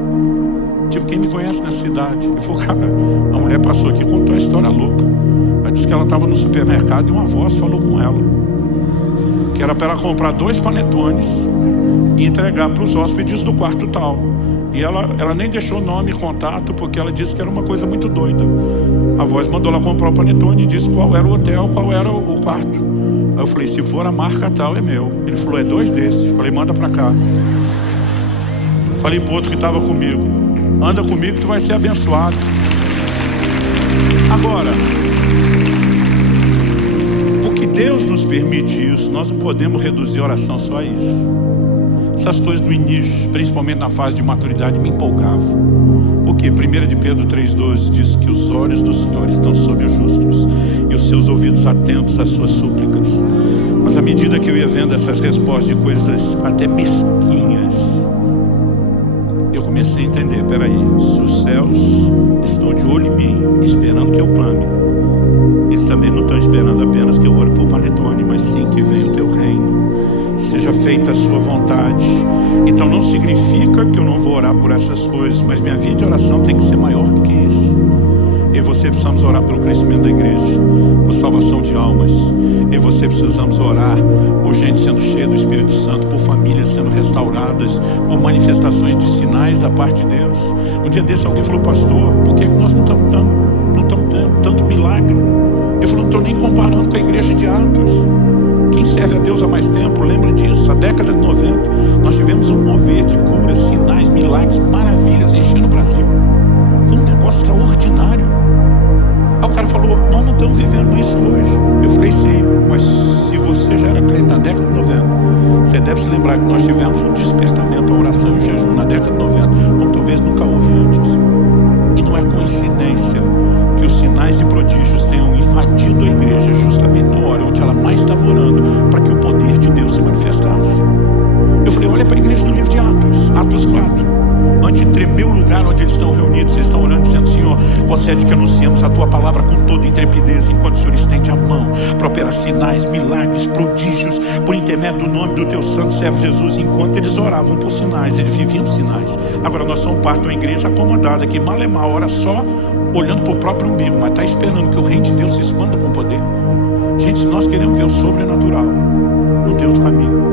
Tipo, quem me conhece na cidade? Ele falou, cara, a mulher passou aqui e contou uma história louca. Ela disse que ela estava no supermercado e uma voz falou com ela, que era para ela comprar 2 panetones e entregar para os hóspedes do quarto tal. E ela nem deixou nome e contato, porque ela disse que era uma coisa muito doida. A voz mandou ela comprar o panetone e disse qual era o hotel, qual era o quarto. Aí eu falei, se for a marca tal, é meu. Ele falou, é 2 desses. Eu falei, manda pra cá. Falei pro outro que estava comigo, anda comigo que tu vai ser abençoado. Agora, porque Deus nos permite isso, nós não podemos reduzir a oração só a isso. Essas coisas no início, principalmente na fase de maturidade, me empolgavam. Porque 1 de Pedro 3,12 diz que os olhos do Senhor estão sobre os justos e os seus ouvidos atentos às suas súplicas. Mas à medida que eu ia vendo essas respostas de coisas até mesquinhas, eu comecei a entender, peraí, se os céus estão de olho em mim, esperando que eu clame, eles também não estão esperando apenas que eu ore por panetone, mas sim que venha o teu reino, seja feita a sua vontade. Então não significa que eu não vou orar por essas coisas, mas minha vida de oração tem que ser maior do que isso. Eu e você precisamos orar pelo crescimento da igreja, por salvação de almas. Eu e você precisamos orar por gente sendo cheia do Espírito Santo, por famílias sendo restauradas, por manifestações de sinais da parte de Deus. Um dia desse alguém falou, pastor, por que nós não estamos tendo tanto milagre? Eu falei, não estou nem comparando com a igreja de Atos. Quem serve a Deus há mais tempo lembra disso. A década de 90 nós tivemos um mover de curas, sinais, milagres, maravilhas enchendo o Brasil. Foi um negócio extraordinário. Aí o cara falou, nós não estamos década de 90. Você deve se lembrar que nós tivemos um despertamento à oração e o jejum na década de 90, como talvez nunca houve antes. E não é coincidência que os sinais e prodígios tenham invadido a igreja justamente na hora onde ela mais estava orando para que o poder de Deus se manifestasse. Eu falei, olha para a igreja do livro de Atos, Atos 4. Antes de tremer o lugar onde eles estão reunidos, eles estão orando dizendo, Senhor, você é de que anunciamos a tua palavra com toda intrepidez, enquanto o Senhor estende a mão para operar sinais, milagres, prodígios, por intermédio do nome do teu santo servo Jesus. Enquanto eles oravam por sinais, eles viviam sinais. Agora nós somos parte de uma igreja acomodada que mal é mal, ora só olhando para o próprio umbigo, mas está esperando que o reino de Deus se expanda com poder. Gente, se nós queremos ver o sobrenatural, não tem outro caminho.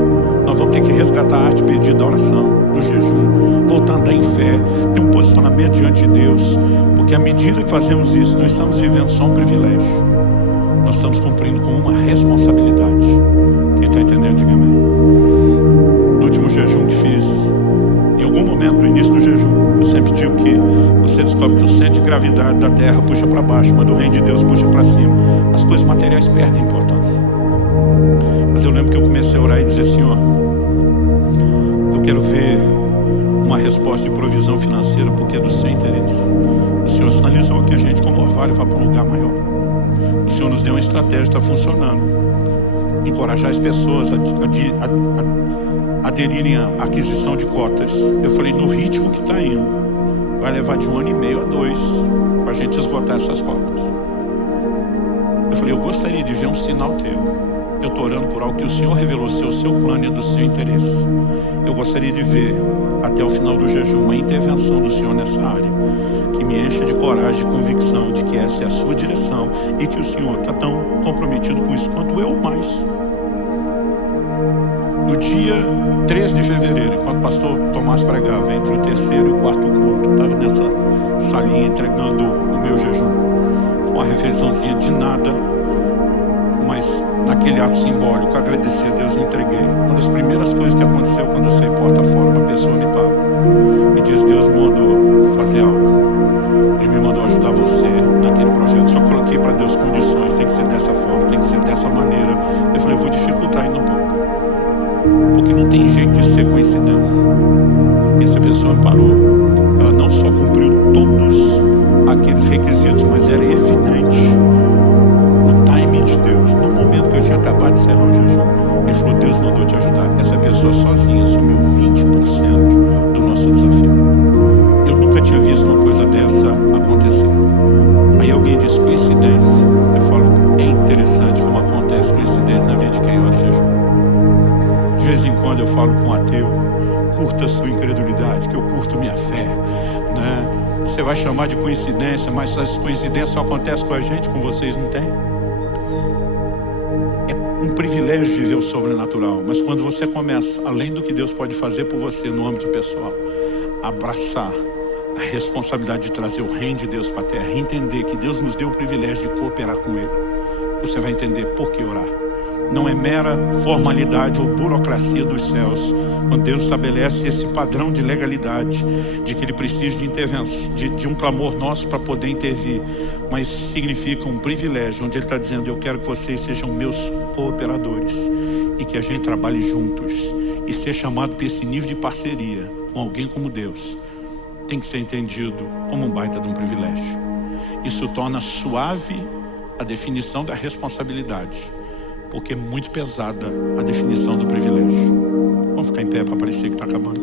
Nós vamos ter que resgatar a arte perdida da oração, do jejum, voltar a andar em fé, ter um posicionamento diante de Deus, porque à medida que fazemos isso, não estamos vivendo só um privilégio, nós estamos cumprindo com uma responsabilidade. Quem está entendendo, diga amém. No último jejum que fiz, em algum momento do início do jejum, eu sempre digo que você descobre que o centro de gravidade da terra puxa para baixo, mas do reino de Deus puxa para cima. As coisas materiais perdem importância. Mas eu lembro que eu comecei a orar e dizer, Senhor, eu quero ver uma resposta de provisão financeira porque é do seu interesse. O Senhor sinalizou que a gente, como orvalho, vai para um lugar maior. O Senhor nos deu uma estratégia, está funcionando. Encorajar as pessoas a aderirem à aquisição de cotas. Eu falei, no ritmo que está indo, vai levar de 1 ano e meio a 2 para a gente esgotar essas cotas. Eu falei, eu gostaria de ver um sinal teu. Eu estou orando por algo que o Senhor revelou ser o seu plano e do seu interesse. Eu gostaria de ver, até o final do jejum, uma intervenção do Senhor nessa área, que me encha de coragem e convicção de que essa é a sua direção e que o Senhor está tão comprometido com isso quanto eu mais. No dia 3 de fevereiro, enquanto o pastor Tomás pregava entre o 3º e o 4º culto, estava nessa salinha entregando o meu jejum. Foi uma refeiçãozinha de nada, mas naquele ato simbólico, agradeci a Deus e entreguei. Uma das primeiras coisas que aconteceu quando eu saí porta fora, uma pessoa me parou e diz, Deus me mandou fazer algo. Ele me mandou ajudar você naquele projeto. Só coloquei para Deus condições, tem que ser dessa forma, tem que ser dessa maneira. Eu falei, eu vou dificultar ainda um pouco, porque não tem jeito de ser coincidência. E essa pessoa me parou. Ela não só cumpriu todos aqueles requisitos, mas era evidente de Deus. No momento que eu tinha acabado de encerrar o jejum, ele falou, Deus mandou te ajudar. Essa pessoa sozinha assumiu 20% do nosso desafio. Eu nunca tinha visto uma coisa dessa acontecer. Aí alguém diz coincidência. Eu falo, é interessante como acontece coincidência na vida de quem ora em jejum. De vez em quando eu falo com um ateu, curta a sua incredulidade, que eu curto minha fé, né? Você vai chamar de coincidência, mas essas coincidências só acontecem com a gente, com vocês não tem. Um privilégio viver o sobrenatural, mas quando você começa, além do que Deus pode fazer por você no âmbito pessoal, abraçar a responsabilidade de trazer o reino de Deus para a terra, e entender que Deus nos deu o privilégio de cooperar com Ele, você vai entender por que orar. Não é mera formalidade ou burocracia dos céus, quando Deus estabelece esse padrão de legalidade, de que Ele precisa de intervenção, de um clamor nosso para poder intervir, mas significa um privilégio, onde Ele está dizendo, eu quero que vocês sejam meus cooperadores, e que a gente trabalhe juntos, e ser chamado para esse nível de parceria, com alguém como Deus, tem que ser entendido como um baita de um privilégio. Isso torna suave a definição da responsabilidade, porque é muito pesada a definição do privilégio. Vamos ficar em pé para parecer que está acabando.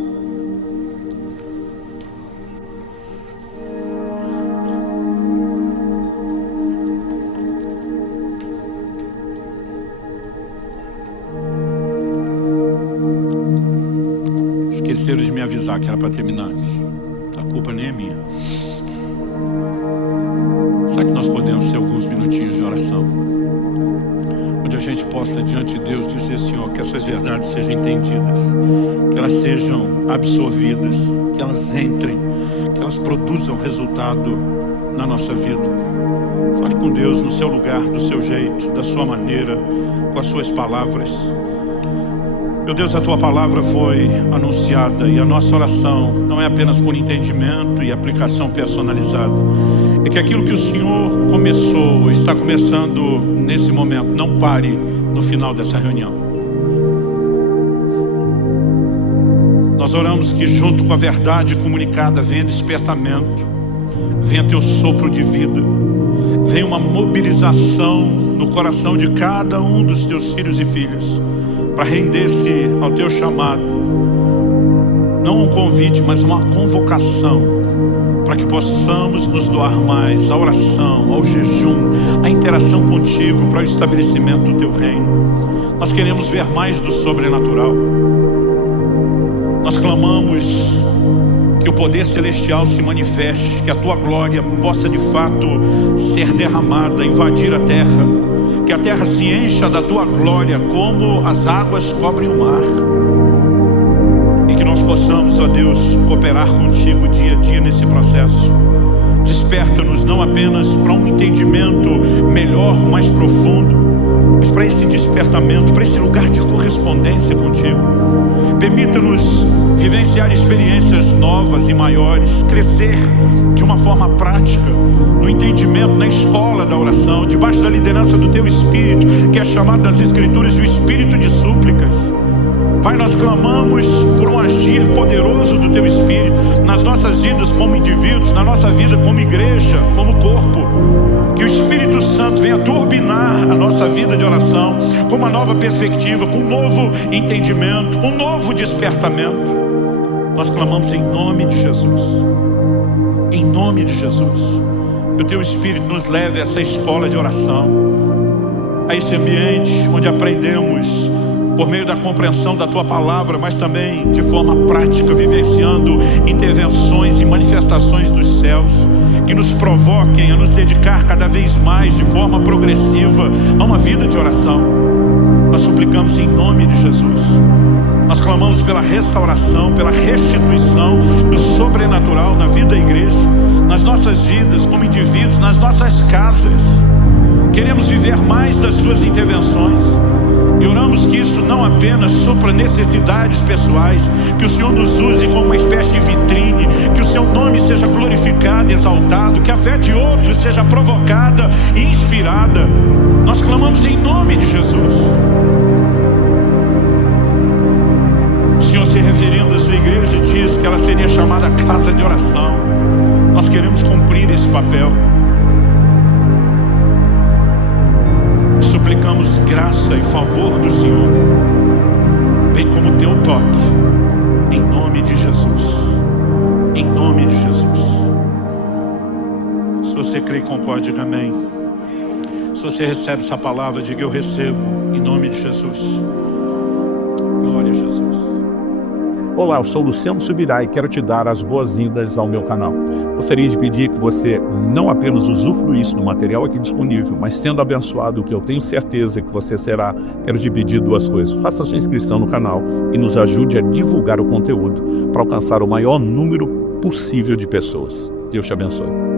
Esqueceram de me avisar que era para terminar antes. A culpa nem é minha. Será que nós podemos ter alguns minutinhos de oração? Onde a gente possa diante de Deus dizer, Senhor, que essas verdades sejam entendidas, que elas sejam absorvidas, que elas entrem, que elas produzam resultado na nossa vida. Fale com Deus no seu lugar, do seu jeito, da sua maneira, com as suas palavras. Meu Deus, a Tua palavra foi anunciada e a nossa oração não é apenas por entendimento e aplicação personalizada. É que aquilo que o Senhor começou, está começando nesse momento, não pare no final dessa reunião. Nós oramos que junto com a verdade comunicada venha despertamento, venha teu sopro de vida, venha uma mobilização no coração de cada um dos teus filhos e filhas, para render-se ao teu chamado. Não um convite, mas uma convocação, para que possamos nos doar mais à oração, ao jejum, à interação contigo, para o estabelecimento do teu reino. Nós queremos ver mais do sobrenatural. Nós clamamos que o poder celestial se manifeste, que a tua glória possa de fato ser derramada, invadir a terra, que a terra se encha da tua glória como as águas cobrem o mar, e que nós possamos, ó Deus, cooperar contigo dia a dia nesse processo. Desperta-nos não apenas para um entendimento melhor, mais profundo, mas para esse despertamento, para esse lugar de correspondência contigo. Permita-nos vivenciar experiências novas e maiores, crescer de uma forma prática, no entendimento, na escola da oração, debaixo da liderança do teu Espírito, que é chamado nas Escrituras de Espírito de súplicas. Pai, nós clamamos por um agir poderoso do teu Espírito nas nossas vidas como indivíduos, na nossa vida como igreja, como corpo. Que o Espírito Santo venha turbinar a nossa vida de oração com uma nova perspectiva, com um novo entendimento, um novo despertamento. Nós clamamos em nome de Jesus. Em nome de Jesus. Que o teu Espírito nos leve a essa escola de oração, a esse ambiente onde aprendemos por meio da compreensão da tua palavra, mas também de forma prática, vivenciando intervenções e manifestações dos céus, que nos provoquem a nos dedicar cada vez mais de forma progressiva a uma vida de oração. Nós suplicamos em nome de Jesus. Nós clamamos pela restauração, pela restituição do sobrenatural na vida da igreja, nas nossas vidas como indivíduos, nas nossas casas. Queremos viver mais das tuas intervenções. E oramos que isso não apenas supra necessidades pessoais, que o Senhor nos use como uma espécie de vitrine, que o seu nome seja glorificado e exaltado, que a fé de outros seja provocada e inspirada. Nós clamamos em nome de Jesus. O Senhor, se referindo à sua igreja, diz que ela seria chamada casa de oração. Nós queremos cumprir esse papel. Suplicamos graça e favor do Senhor, bem como o teu toque, em nome de Jesus. Em nome de Jesus. Se você crê e concorda, diga amém. Se você recebe essa palavra, diga eu recebo, em nome de Jesus. Glória a Jesus. Olá, eu sou Luciano Subirá e quero te dar as boas-vindas ao meu canal. Gostaria de pedir que você não apenas usufruísse do material aqui disponível, mas sendo abençoado, que eu tenho certeza que você será, quero te pedir duas coisas. Faça sua inscrição no canal e nos ajude a divulgar o conteúdo para alcançar o maior número possível de pessoas. Deus te abençoe.